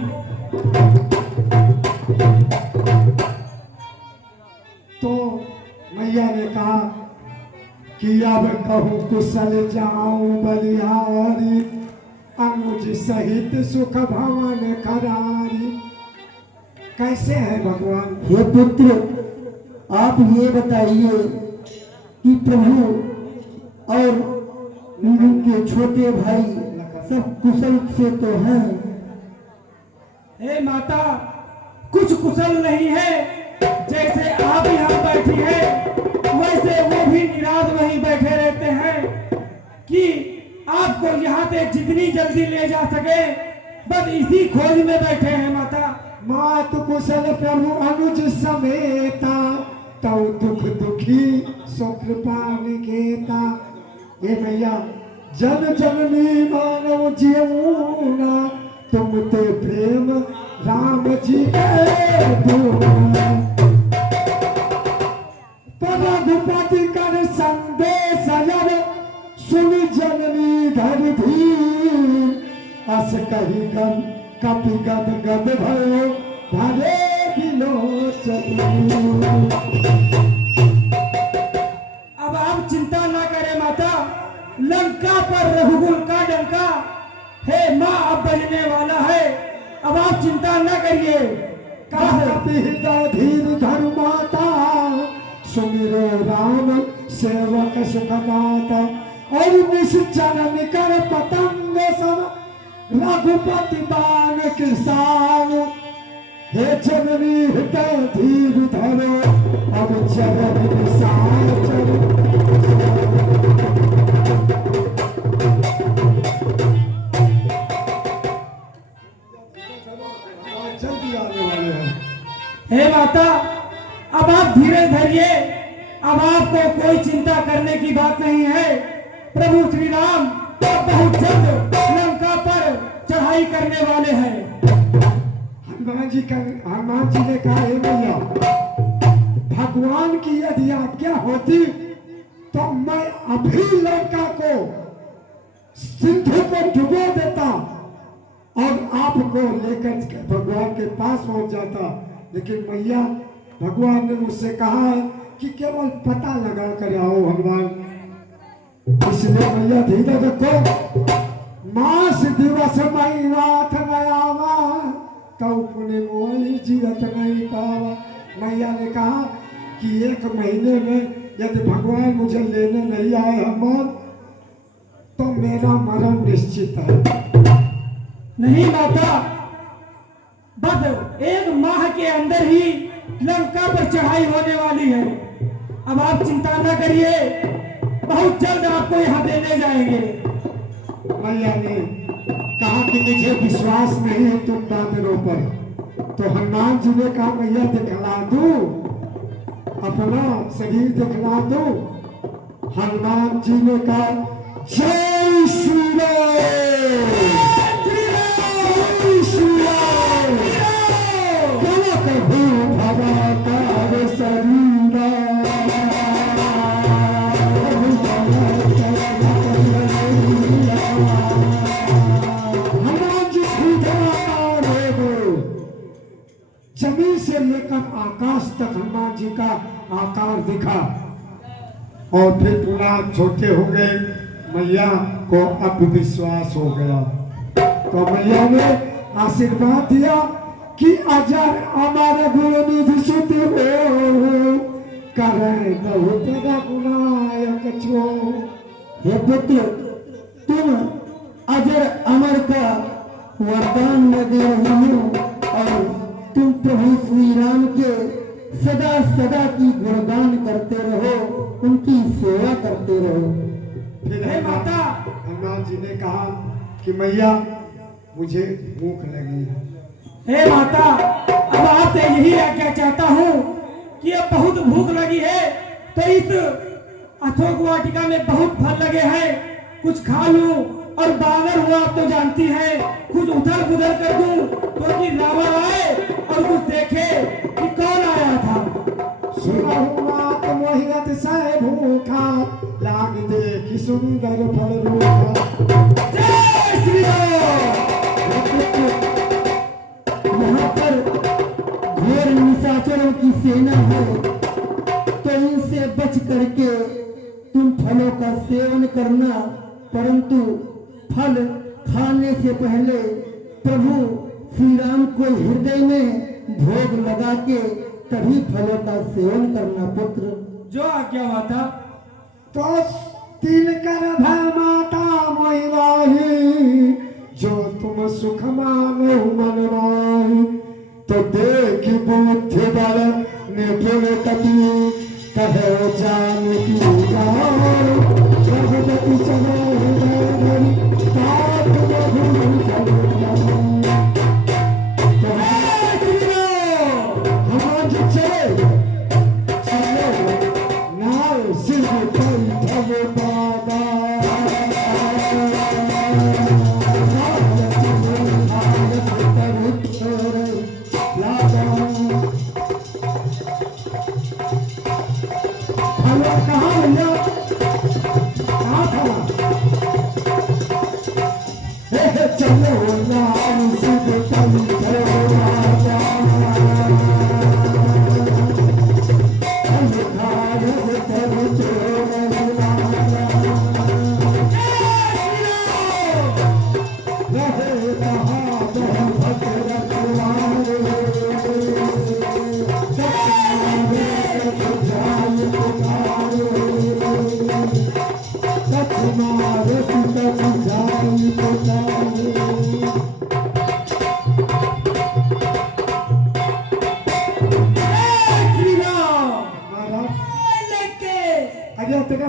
तो मैया ने कहा कि अब कहूँ कुशल जाऊं बलिहारी, अनुज सहित सुख भवन करारी। कैसे है भगवान? हे पुत्र, आप ये बताइए कि प्रभु और उनके छोटे भाई सब कुशल से तो हैं? हे माता, कुछ कुशल नहीं है। जैसे आप यहाँ बैठी हैं, वैसे वो भी निराश वहीं बैठे रहते हैं कि आपको यहाँ से जितनी जल्दी ले जा सके, बस इसी खोज में बैठे हैं माता। मात कुशल प्रभु अनुज समेता, तौ दुख दुखी सो कृपा निकेता। ये भैया जन जननी मानव जीवना, तुम ते प्रेम राम जी के दूना। रघुपति कर संदेश जब, सुन जननी धर धीर। अस कही गम कपि गद गद भयो, भरे विलोचन। अब आप चिंता ना करें माता, लंका पर रघुकुल का डंका हे माँ अब बजने वाला है। अब आप चिंता न करिए। धीर धर माता, सुमिरो राम सेवक सुखदाता। और निश्चर निकर पतंग सम, रघुपति दान किसान। हे जननी हृदय धीर धरो, अब चरण निशाचर। जल्दी आने वाले हैं। हे माता, अब आप धीरे धरिए। अब आपको कोई चिंता करने की बात नहीं है। प्रभु श्री राम अब बहुत जल्द लंका पर चढ़ाई करने वाले हैं। हनुमान जी ने कहा, हे भैया, भगवान की यदि आज्ञा होती तो मैं अभी लंका को सिंधु को डुबो देता और आपको लेकर भगवान के पास पहुंच जाता। लेकिन मैया, भगवान ने मुझसे कहा है कि केवल पता लगा कर आओ हनुमान। इसलिए मैया धीरे रखो। मास दिवस महीनाथ नयावा, तो पुण्य मोही जीवत नहीं पावा। मैया ने कहा कि 1 महीने में यदि भगवान मुझे लेने नहीं आए हनुमान, तो मेरा मरण निश्चित है। नहीं माता, बस 1 माह के अंदर ही लंका पर चढ़ाई होने वाली है। अब आप चिंता न करिए, बहुत जल्द आपको यहाँ से ले जाएंगे। मैया ने कहा कि मुझे विश्वास नहीं है तुम बादलों पर। तो हनुमान जी ने कहा, मैया दिखला दो, अपना शरीर दिखला दो। हनुमान जी ने कहा, जय श्री राम, जय श्री राम। कभू भवाकार शरीरा, हनुमान जी जमीन से लेकर आकाश तक हनुमान जी का आकार दिखा और फिर पुनः छोटे हो गए। मैया को अब विश्वास हो गया, तो मैया ने आशीर्वाद दिया कि अजर अमर गुण निधि सुति हो, करे बहुत रघुनायक छो। हे पुत्र, तुम अजर अमर का वरदान मैं दे रही हूँ और तुम प्रभु श्री राम के सदा सदा की गुणगान करते रहो, उनकी सेवा करते रहो। फिर हे माता, हनुमान जी ने कहा कि मैया मुझे भूख लगी है। हे माता, अब आपसे यही आज्ञा चाहता हूँ कि अब बहुत भूख लगी है, तो इस अशोक वाटिका में बहुत फल लगे हैं, कुछ खा लूं। और बानर हुआ आप तो जानती हैं, कुछ उथल पुथल कर दूं तो कि रावण आए और कुछ देखे कि कौन आया था। सुनहु मात मोहियत सह भूखा, लाग देखि सुंदर फल रूखा। जय श्री राम। यहाँ पर घोर निशाचरों की सेना है, तो इनसे बच करके तुम फलों का सेवन करना, परंतु फल खाने से पहले प्रभु श्री राम को हृदय में भोग लगा के तभी फलों का सेवन करना पुत्र। जो आज्ञा माता। तो तिलकर माता महिलाही, जो तुम सुख मानो मन माही, तो देखी बुद्धि बल निपुण कपि, कहे जान की जान, जगदति चलो हृदय तात मधुर चलो। हम आज चले चलो नाव सिंह कंठव बाबा,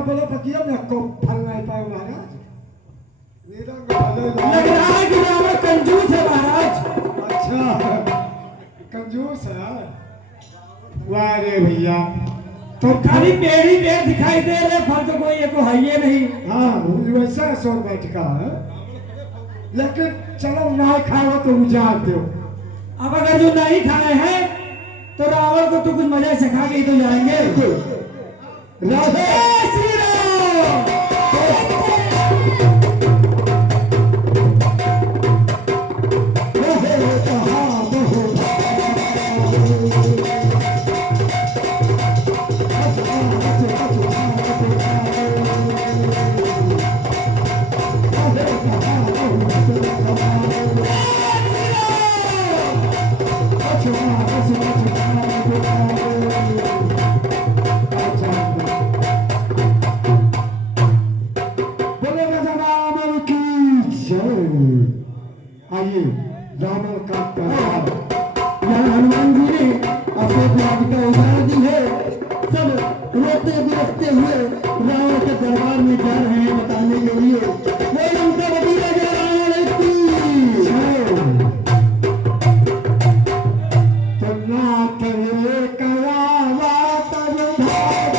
बोलो फकीर मैं को फल नहीं पाए महाराज, लग रहा है कि रावण कंजूस है महाराज। अच्छा कंजूस है, वाह रे भैया। तो खाली पेड़ ही पेड़ दिखाई दे रहे, फल तो कोई एको है ही नहीं। हाँ वैसा सोच बैठका है, लेकिन चलो ना खाओ तो उजाड़ दो। अब अगर जो नहीं खाए हैं तो रावण को तो कुछ मजा सिखा के ही तो जाएंगे। राधे श्री राम। आइए रावण का त्योहार। यहाँ हनुमान जी ने अपने त्याग का उदाहरण दी है। सब रोते बिलखते हुए रावण के दरबार में जा रहे हैं बताने के लिए, वो उनका वजीर है रावण की। तो ना करे करावा तब भाग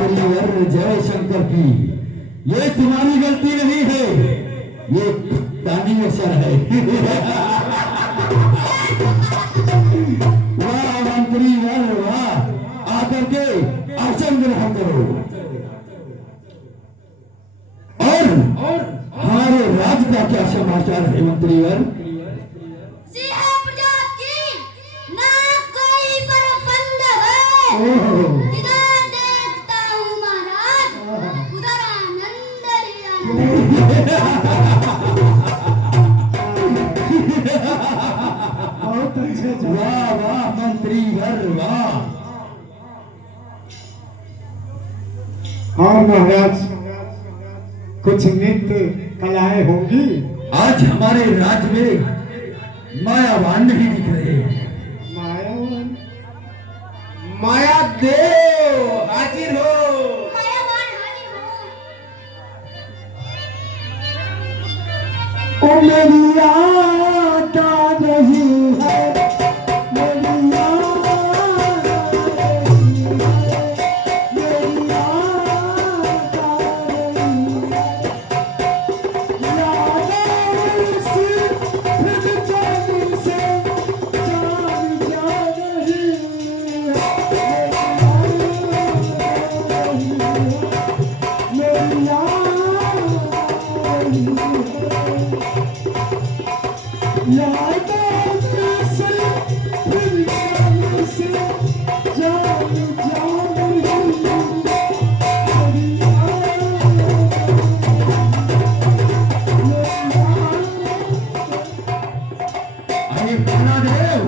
कहिया तो जय शंकर की। ये तुम्हारी गलती नहीं है, ये दानी असर है। वाह मंत्री वाह, आकर के आसन ग्रहण करो और हमारे राज्य का क्या समाचार है मंत्रीवर? बहुत अच्छे जवाब। वाह वाह मंत्री घर वाह। और महाराज कुछ नृत्य कलाएं होंगी। आज हमारे राज्य में मायावान नहीं दिख रहे। मायावान माया देव हाजिर हो। ओ मेरी याद आ रही है, मेरी याद आ रही है, मेरी याद आ रही है। यादें से फिर जाने से जान जा रही है। मेरी याद आ रही है। अरे कालादेव,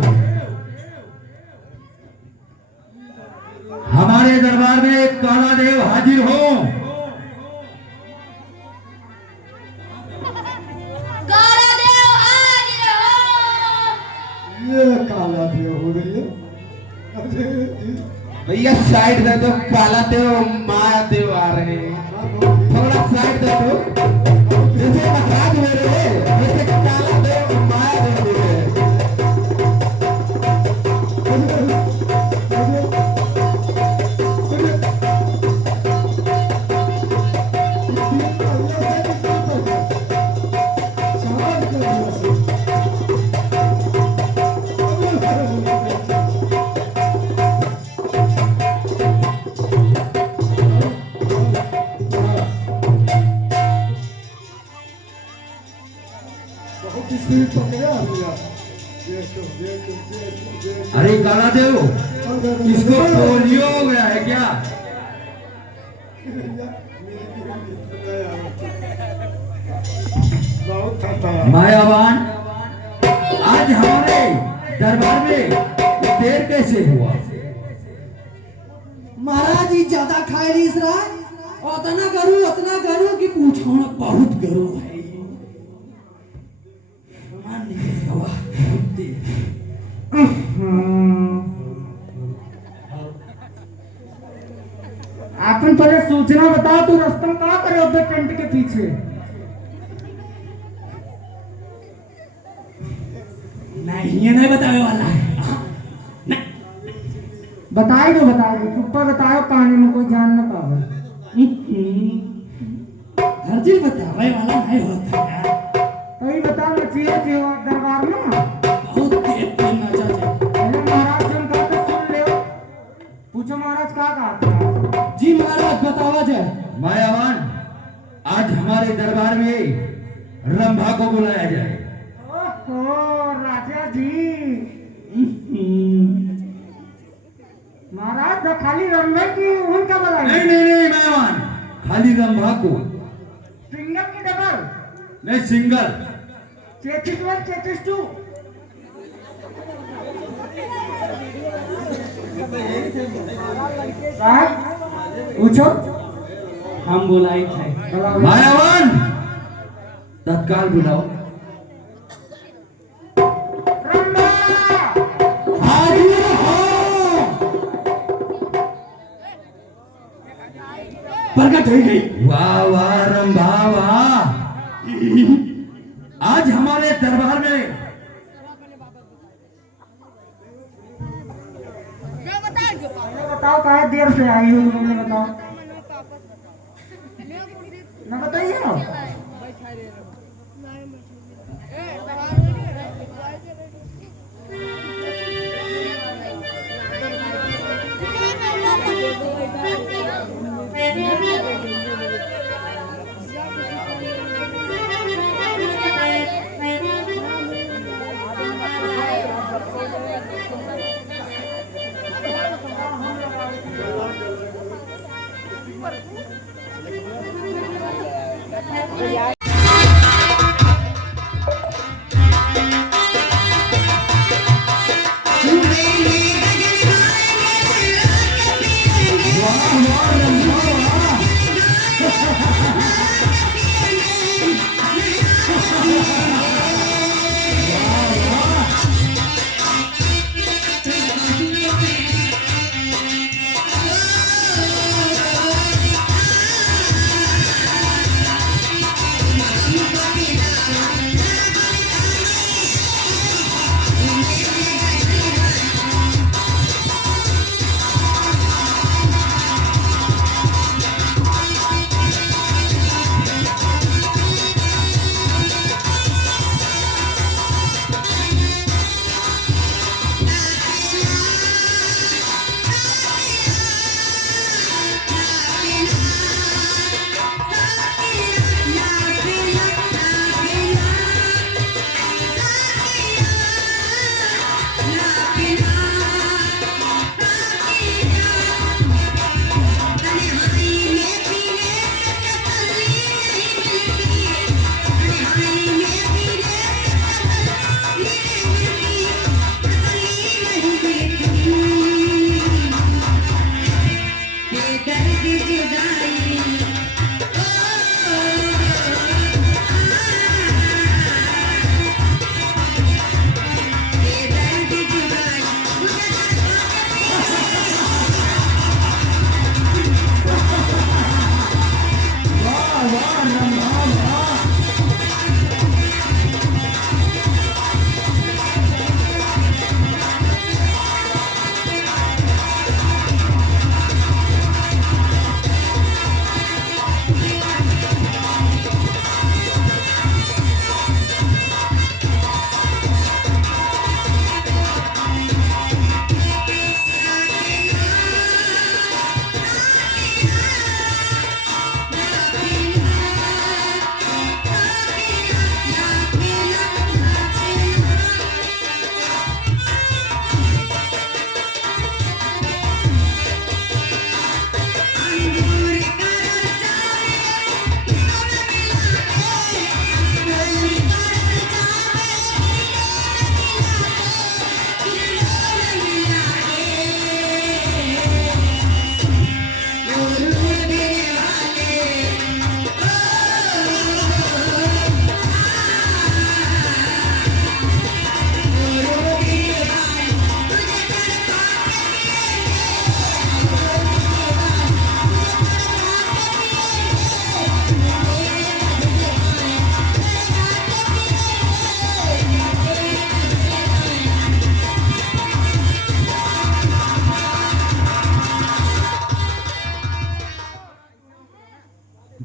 हमारे दरबार में एक कालादेव हाजिर हो। ये काला देव हो रही है। अरे जी, भैया साइड दे दो, काला देव माया देव आ रहे हैं। थोड़ा साइड दे दो, जैसे महाराज मेरे हैं, वैसे काला देव माया देव मेरे हैं। बहुत स्पीड पकड़ा भैया। देखो। अरे कालादेव, इसको पोलियो हो गया है क्या? बहुत था। मायावान, आज हमारे दरबार में देर कैसे हुआ? महाराज जी ज्यादा खाए नहीं इस रात, उतना करूँ कि पूछो ना, बहुत करूँ है। आपन पहले सूचना बताओ, तू रस्तम कहाँ करे होते टेंट के पीछे? नहीं ये नहीं बताने वाला है। बताए दो ऊपर बताओ, कहानी में कोई जान न पावे। हर चीज बतावे वाला नहीं होता यार। तो ये बता नचिए दरबार में बहुत तेज नचा है। पहले महाराज जी उनका तो सुन ले। पूछो महाराज क्या कहा? जी महाराज बतावा जाए। मायावान, आज हमारे दरबार में रंभा को बुलाया जाए। ओहो राजा जी, महाराज तो खाली रंभे की उनका बुलाए? नहीं नहीं नहीं मायावान, खाली रंभा को सिंगल की डबल? नहीं, सिंगल। Chassis 1 chassis 2। पूछो। हम बुलाई थे। मायावान, तत्काल बुलाओ। हाजिर हो। प्रकट हो गई। वाह वाह रंभा वाह। आज हमारे दरबार में बताओ काहे देर से आई हो, तुमने बताओ ना, बताइए ना। Yeah.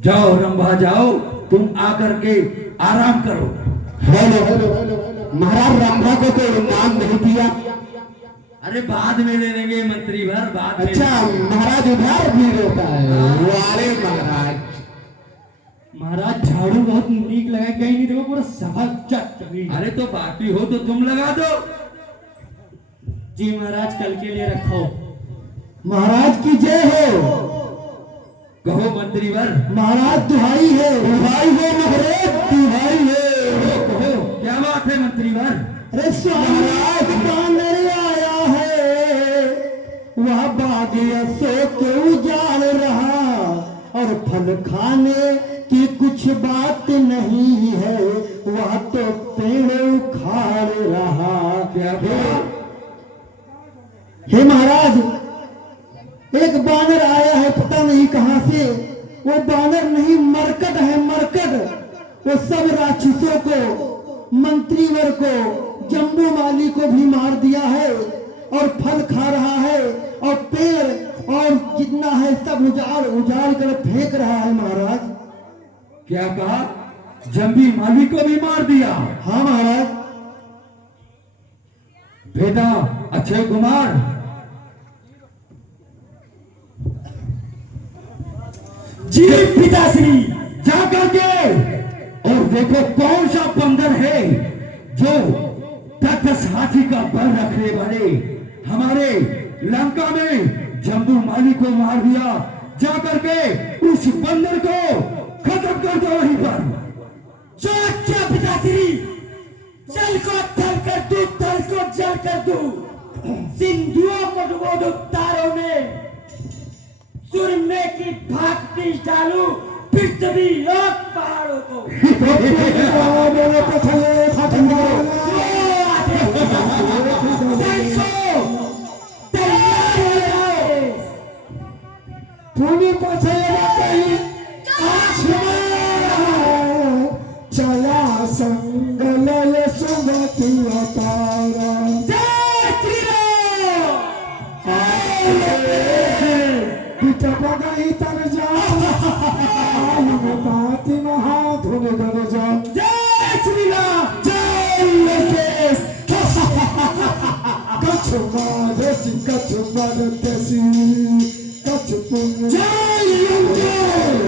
जाओ रंभा जाओ, तुम आकर के आराम करो। हेलो महाराज, रंभा को तो नाम नहीं दिया। अरे बाद में ले लेंगे मंत्री भर, बाद में। अच्छा महाराज उधार भी रहता है। वारे महाराज, महाराज झाड़ू बहुत नीक लगा, कहीं नहीं देखो पूरा सभा चट गई। अरे तो बाकी हो तो तुम लगा दो। जी महाराज, कल के लिए रखो। महाराज की जय हो। कहो मंत्री भर। महाराज दुहाई है, दुहाई है महाराज, दुहाई है। कहो क्या बात है मंत्री भर। अरे महाराज बानर आया है, वह बाग अशोक उजाड़ रहा, और फल खाने की कुछ बात नहीं है, वह तो पेड़ उखाड़ रहा। क्या कहा? हे महाराज, एक बानर आया है, पता नहीं कहां से। वो बानर नहीं, मरकट है, मरकट। वो सब राक्षसों को, मंत्रीवर को, जम्बू माली को भी मार दिया है, और फल खा रहा है, और पेड़ और जितना है सब उजाड़ कर फेंक रहा है महाराज। क्या कहा? जम्बी माली को भी मार दिया? हाँ महाराज। बेटा अक्षय कुमार, जी पिताश्री। जा करके और देखो कौन सा बंदर है जो 10 हाथी का बल रखने वाले हमारे लंका में जम्बू माली को मार दिया। जा करके उस बंदर को खत्म कर दो वहीं पर। क्या पिताश्री, जल को थल कर दू, थल को जल कर दू, सिंधुओं को डुबो दू तारों में, सुरमे की भाग पीस डालू, पृथ्वी और पहाड़ों को। पुण्य चला संगल सुमति अवतारा। गई तर जा बाती महाधुन गर जा। जय श्री राम, जय लंकेश। कछ मारसी कछ मारतसी कछ पुण्य जय लंकेश,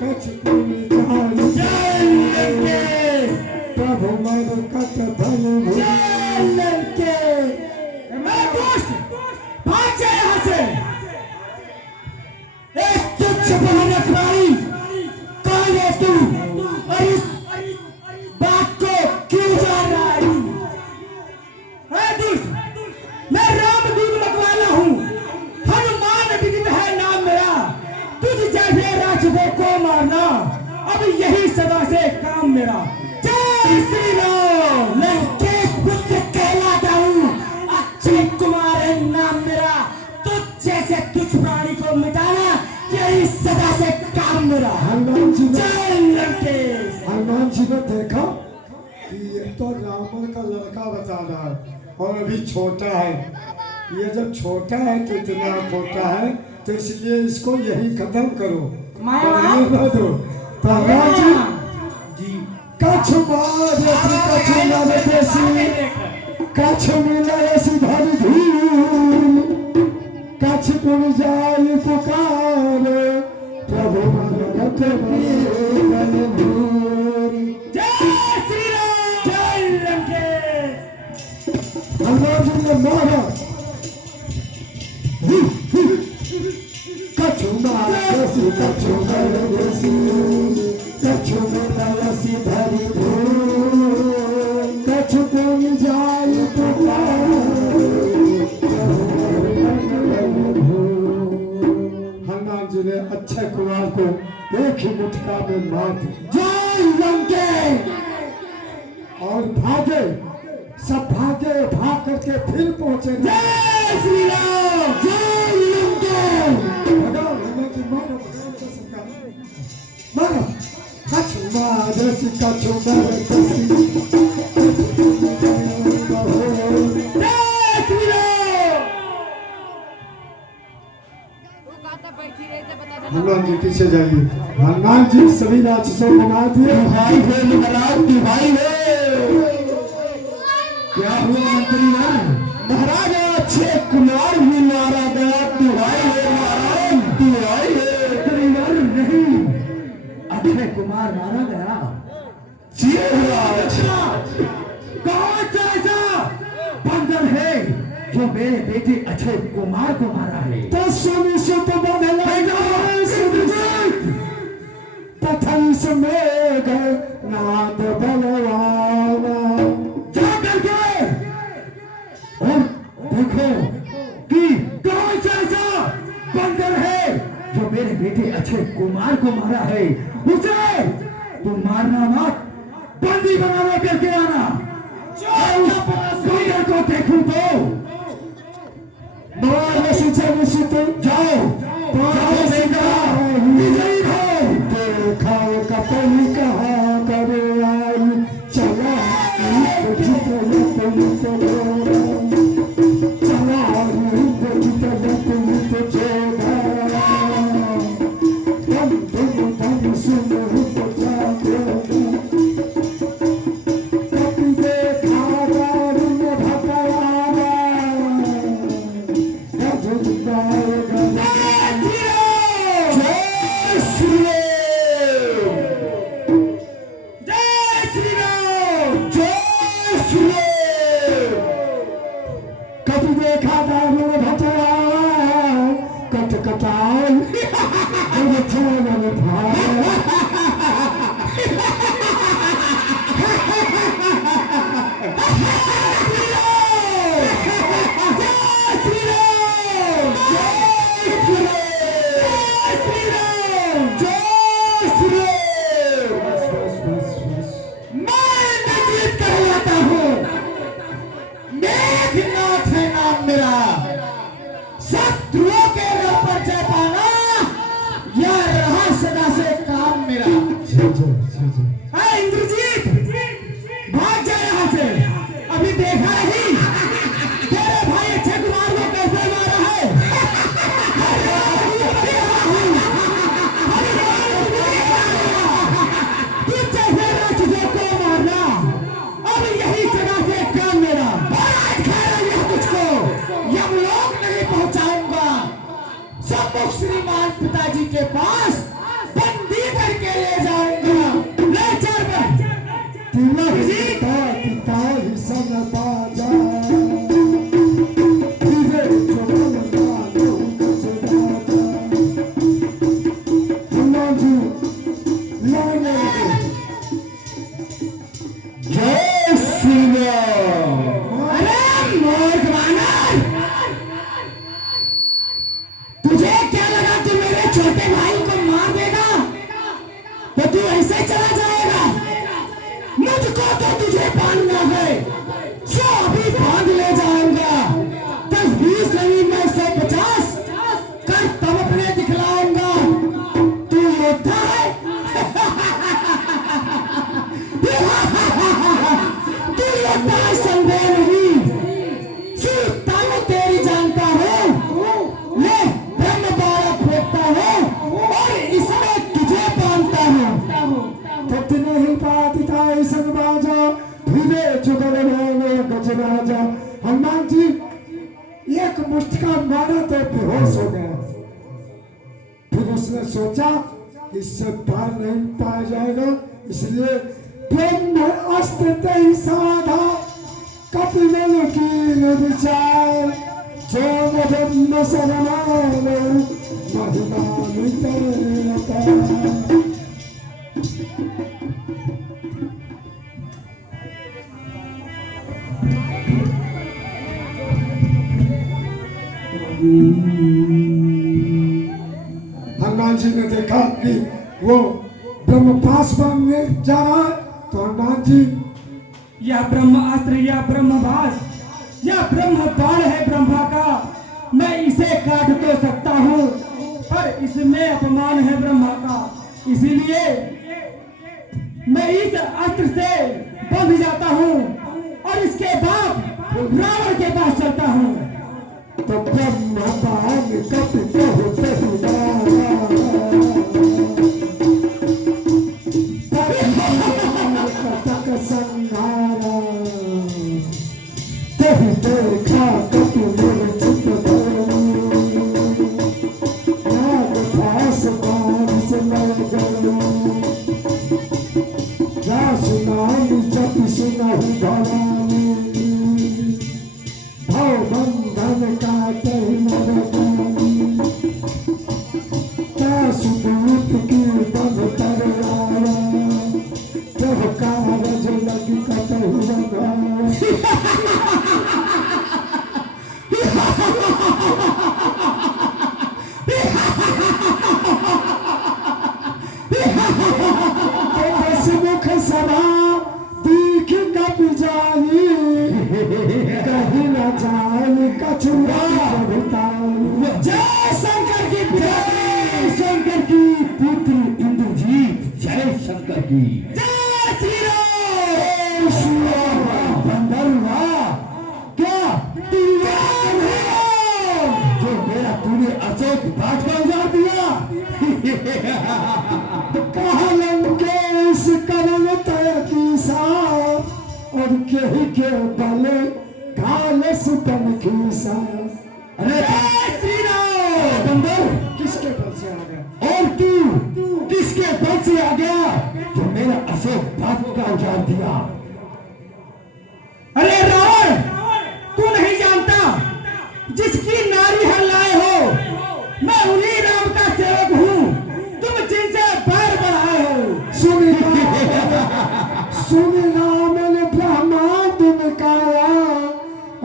कछ पुण्य जय लंकेश, प्रभु मर कट भल जय लंकेश। मैं दोस्त भाग जाए यहाँ से। एक तुच्छ बहनखबारी कौन है तू, और इस बात को क्यों जान रहा है? दुष्ट, मैं रामदूत मतवाला हूँ, हनुमान विदित है नाम मेरा। तुझ जैसे राक्षसों को मारना अब यही सदा से काम मेरा। जय श्री राम। लंकेश पुत्र कहलाता हूँ, अक्षय कुमार है नाम मेरा। तुझ जैसे तुच्छ प्राणी को मिटाना यही सदा से काम मेरा। हनुमान जी ने जय लंकेश। हनुमान जी ने देखा कि ये तो रावण का लड़का बता रहा है और अभी छोटा है। ये जब छोटा है तो इतना छोटा है, तो इसलिए इसको यही खत्म करो, बढ़ने ना दो। तो हनुमान जी कछ मारसी कछ मारतसी कछ मिलसी धरि धूल, कछ पुन जाय पुकारे प्रभु मरगत बल भूरी। जय श्री राम, जय लंकेश। हनुमान जी ने मारा, कछु मारसी कछु मारतसी कछु मिलसी धरि धूल, कछु पुन जाय पुकारे। हनुमान जी ने अक्षय कुमार को एक ही मुठका में मार दिया। जय लंकेश। और भागे, सब भागे, भाग करके फिर पहुंचे। जय श्री राम, जय लंकेश। भगाओ हनुमान जी, मारो मारो। कछु मारसी कछु मारतसी जय श्री राम। हनुमान जी पीछे जाइए। हनुमान जी सभी राक्षसों को मार दिए। भाई हो महाराज, भाई हो। क्या हुआ मंत्रीवर? महाराज अच्छे कुमार भी मारा गया, दुहाई हो महाराज, दुहाई हो। मंत्रीवर नहीं, अक्षय कुमार मारा गया। जी महाराज। कौन सा ऐसा बंदर है जो मेरे बेटे अक्षय कुमार को मारा है? तो सुनी सो तो बदला पथन से में गए नाद बलवाना। जा करके और देखो कि कौन सा ऐसा बंदर है जो मेरे बेटे अक्षय कुमार को मारा है। उसे तुम मारना मत, बंदी बनाना करके आना। बंदर को देखूं तो मार सीधे निश्चित जाओ, जाओ बेटा, विजयी हो। देखा कपड़ी कहा करे आई चला कभी देखा दारू भटरा कट कटाई शत्रुओं के ऊपर जय पाना यह रहा सदा से काम मेरा। इंद्रजीत भाग जा यहाँ से, अभी देखा नहीं तेरे भाई अक्षय कुमार को कैसे मारा है। तुझ जैसे राक्षसों को मारना अब यही जगह से काम मेरा। तुझको यमलोक नहीं पहुंचाऊंगा, सम्मुख श्रीमान पिताजी के पास बंदी करके ले जाऊंगा। ले चल पिता ही सन बाजा जय श्री राम। अरे मूर्ख वानर, तुझे क्या लगा तू मेरे छोटे भाई को मार देगा तो तू ऐसे चला जाएगा? मुझको तो तुझे बांधना है, सो अभी बांध ले जाऊंगा। 10-20 नहीं मैं 150 कर तब अपने दिखलाऊंगा। तू योद्धा है तू योद्धा है, संदेह नहीं। सूरता में तेरी जानता हूँ, ले ब्रह्म बाड़ा फेंकता हूँ और इसमें तुझे बांधता हूँ। पत्नी ही पातिता सन बाजा फिरे चुगल गजराजा। हनुमान जी एक मुष्टिका मारा तो बेहोश हो गया। फिर उसने सोचा कि इससे पार नहीं पाया जाएगा, इसलिए ब्रह्म अस्त्र तय साधा कपिल कीन विचार जो ब्रह्म शरणागत महिमा नितरता। हनुमान जी ने देखा कि वो ब्रह्म पास बांधने जा रहा है, तो हनुमान जी यह ब्रह्मास्त्र, यह ब्रह्मभास, यह ब्रह्म बाण है ब्रह्मा का। मैं इसे काट तो सकता हूँ पर इसमें अपमान है ब्रह्मा का, इसीलिए मैं इस अस्त्र से बंध जाता हूँ और इसके बाद रावण के पास चलता हूँ। तो ब्रह्म बाण कपिल होते भवानी भव बंधन काटे मरदानी दासदूत की बंध कर आया जब कागज लगी कटहु लगाया मुख सभा दीख कप जाई कहीं न जाए कछुआ जय शंकर की जय शंकर की पुत्र इंद्रजीत जय शंकर की जय श्री राम। बंदर वाह क्या तू राम है जो मेरा तूने अशोक भाट का उजाड़ दिया कहा लंकेश करण तय कीसा और के बले घाल सुतन खीसा। अरे श्री राम। बंदर किसके बल से आ गया और तू किसके बल से आ गया जो मेरा अशोक भाट का उजाड़ दिया। अरे रावण, तू नहीं जानता जिसकी नारी हर लाए हो मैं उन्हीं राम का सेवक हूँ, तुम जिनसे बैर बढ़ाए हो। सुनी मैंने ब्रह्मांड निकाया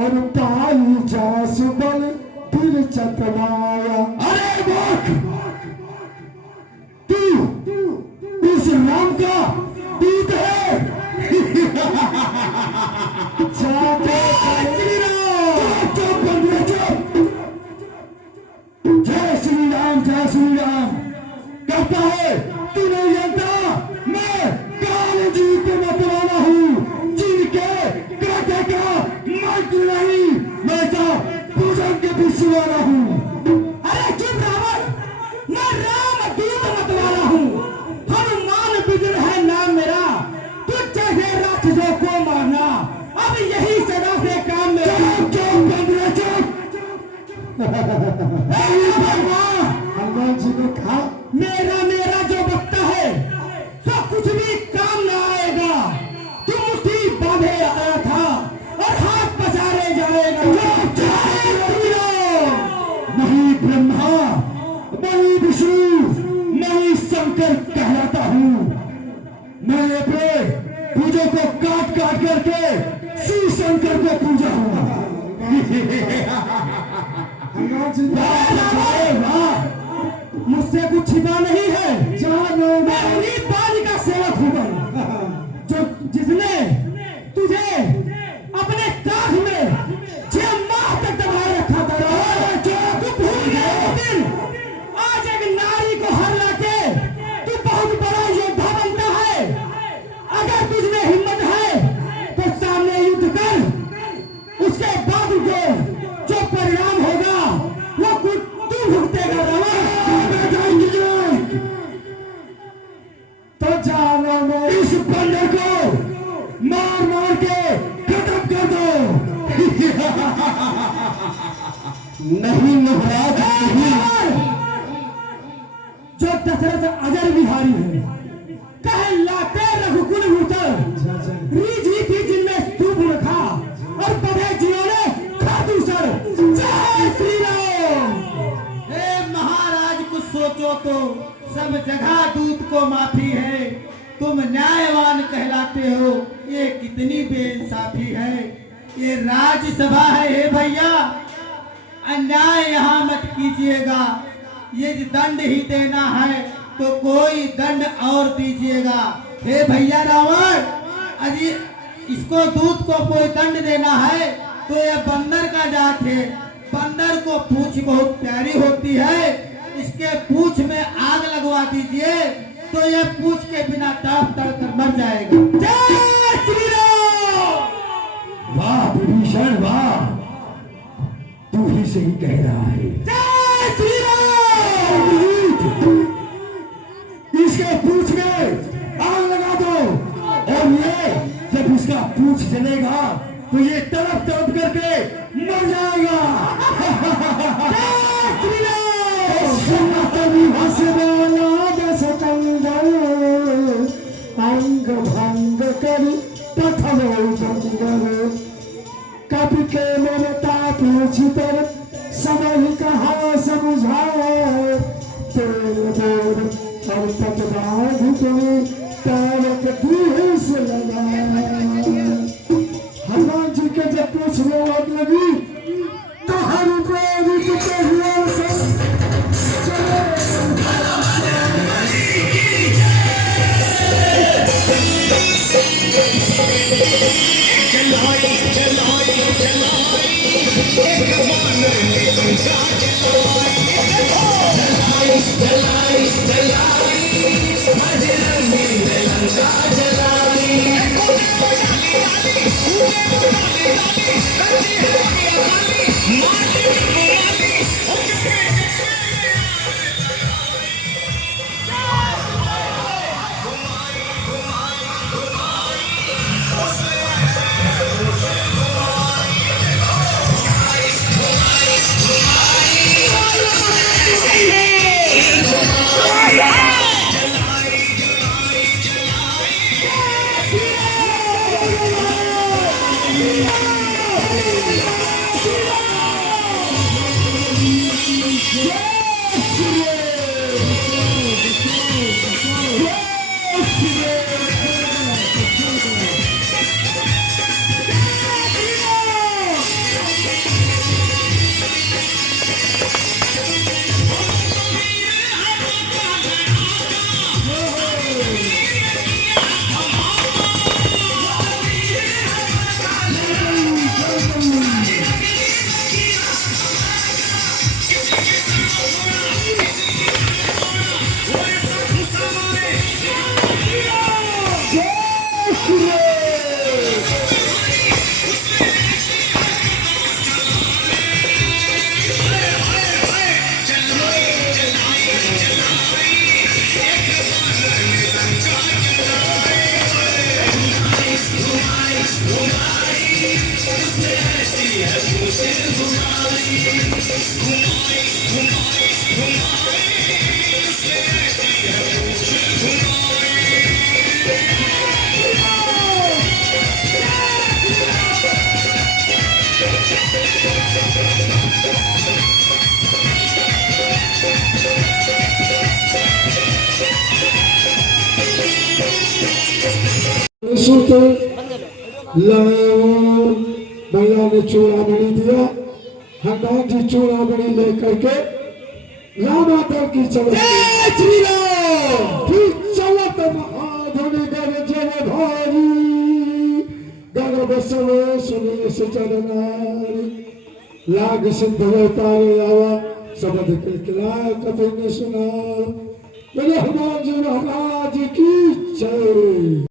और पाई जास बल फिर चतवाया। अरे मूर्ख, तू उस राम का दूत है। जाके चुप बंदर चुप। जय श्री राम जय श्री राम कहता है तू नहीं जानता मैं काल जी के मतवाला हूँ जिनके काटे का मर्द नहीं मैं तो पूजन के पीछे वाला हूँ। अरे चुप रावण, मैं राम दूत मतवाला हूँ, हनुमान विजय है नाम मेरा, तुझ जैसे राक्षसों को मारना अब यही सदा से काम मेरा। चुप बंदर चुप। हनुमान जी ने कहा मेरा जो बकता है सो कुछ भी काम न आएगा, तू मुट्ठी बांधे आया था और हाथ पसारे जाएगा। नहीं ब्रह्मा नहीं विष्णु नहीं शंकर कहलाता हूँ मैं अपने पूजो को काट काट करके शिव शंकर को पूजा हूँ। हनुमान जी ने मुझसे कुछ छिपा नहीं है, जानो मैं उन्हीं बाल का सेवक हूँ जो जिसने तुझे अपने काख में 6 माह तक दबाए रखा था। तू भूल गया वो दिन, आज एक नारी को हर लाके तू बहुत बड़ा योद्धा बनता है। अगर तुझमें हिम्मत है तो सामने युद्ध कर, उसके बाद जो परिणाम होगा वो कुछ तू भुगतेगा रावण। तो जानो मैं इस बंदर को मार मार के खत्म कर दो। नहीं महाराज नहीं। जो दशरथ अजर बिहारी है कहे लाते रघुकुल भूषण रीझ ही थी जिनमें स्तूप रखा और बढ़े जिन्होंने खादूषण। जय श्री राम। हे महाराज कुछ सोचो तो, सब जगह दूत को माफी है, तुम न्यायवान कहलाते हो, ये कितनी बेइंसाफी है। ये राज्यसभा है हे भैया, अन्याय यहाँ मत कीजिएगा, ये दंड ही देना है तो कोई दंड और दीजिएगा। हे भैया रावण, अजी इसको दूत को कोई दंड देना है तो ये बंदर का जात है, बंदर को पूंछ बहुत प्यारी होती है, इसके पूंछ में आग लगवा दीजिए तो ये पूंछ के बिना तड़प तड़प कर मर जाएगा। जय श्री राम। वाह विभीषण वाह, तू ही सही कह रहा है। जय श्री राम। इसके पूंछ में आग लगा दो और ये जब इसका पूंछ जलेगा तो ये तड़प तड़प करके मर जाएगा। जय श्री राम। अंग भंग कर तथा जंगल कभी के ममता पूछी पर समय कहाँ समझाए तेल बोर और पतवार तो तारक दूर से लगा हनुमान जी के जब पूछने आग लगी तो हर के हुए सब सुत भैया ने चूड़ामणि दिया हनुमान जी चूड़ामणि लेकर के रामादल की चलत चलत महाधुनि गरजन भारी गर्भ सवे सुने सचरनारी लाग सिंध तारे आवा शब्द किलकिला कभी न सुना मेरे हनुमान जी महाराज की जय।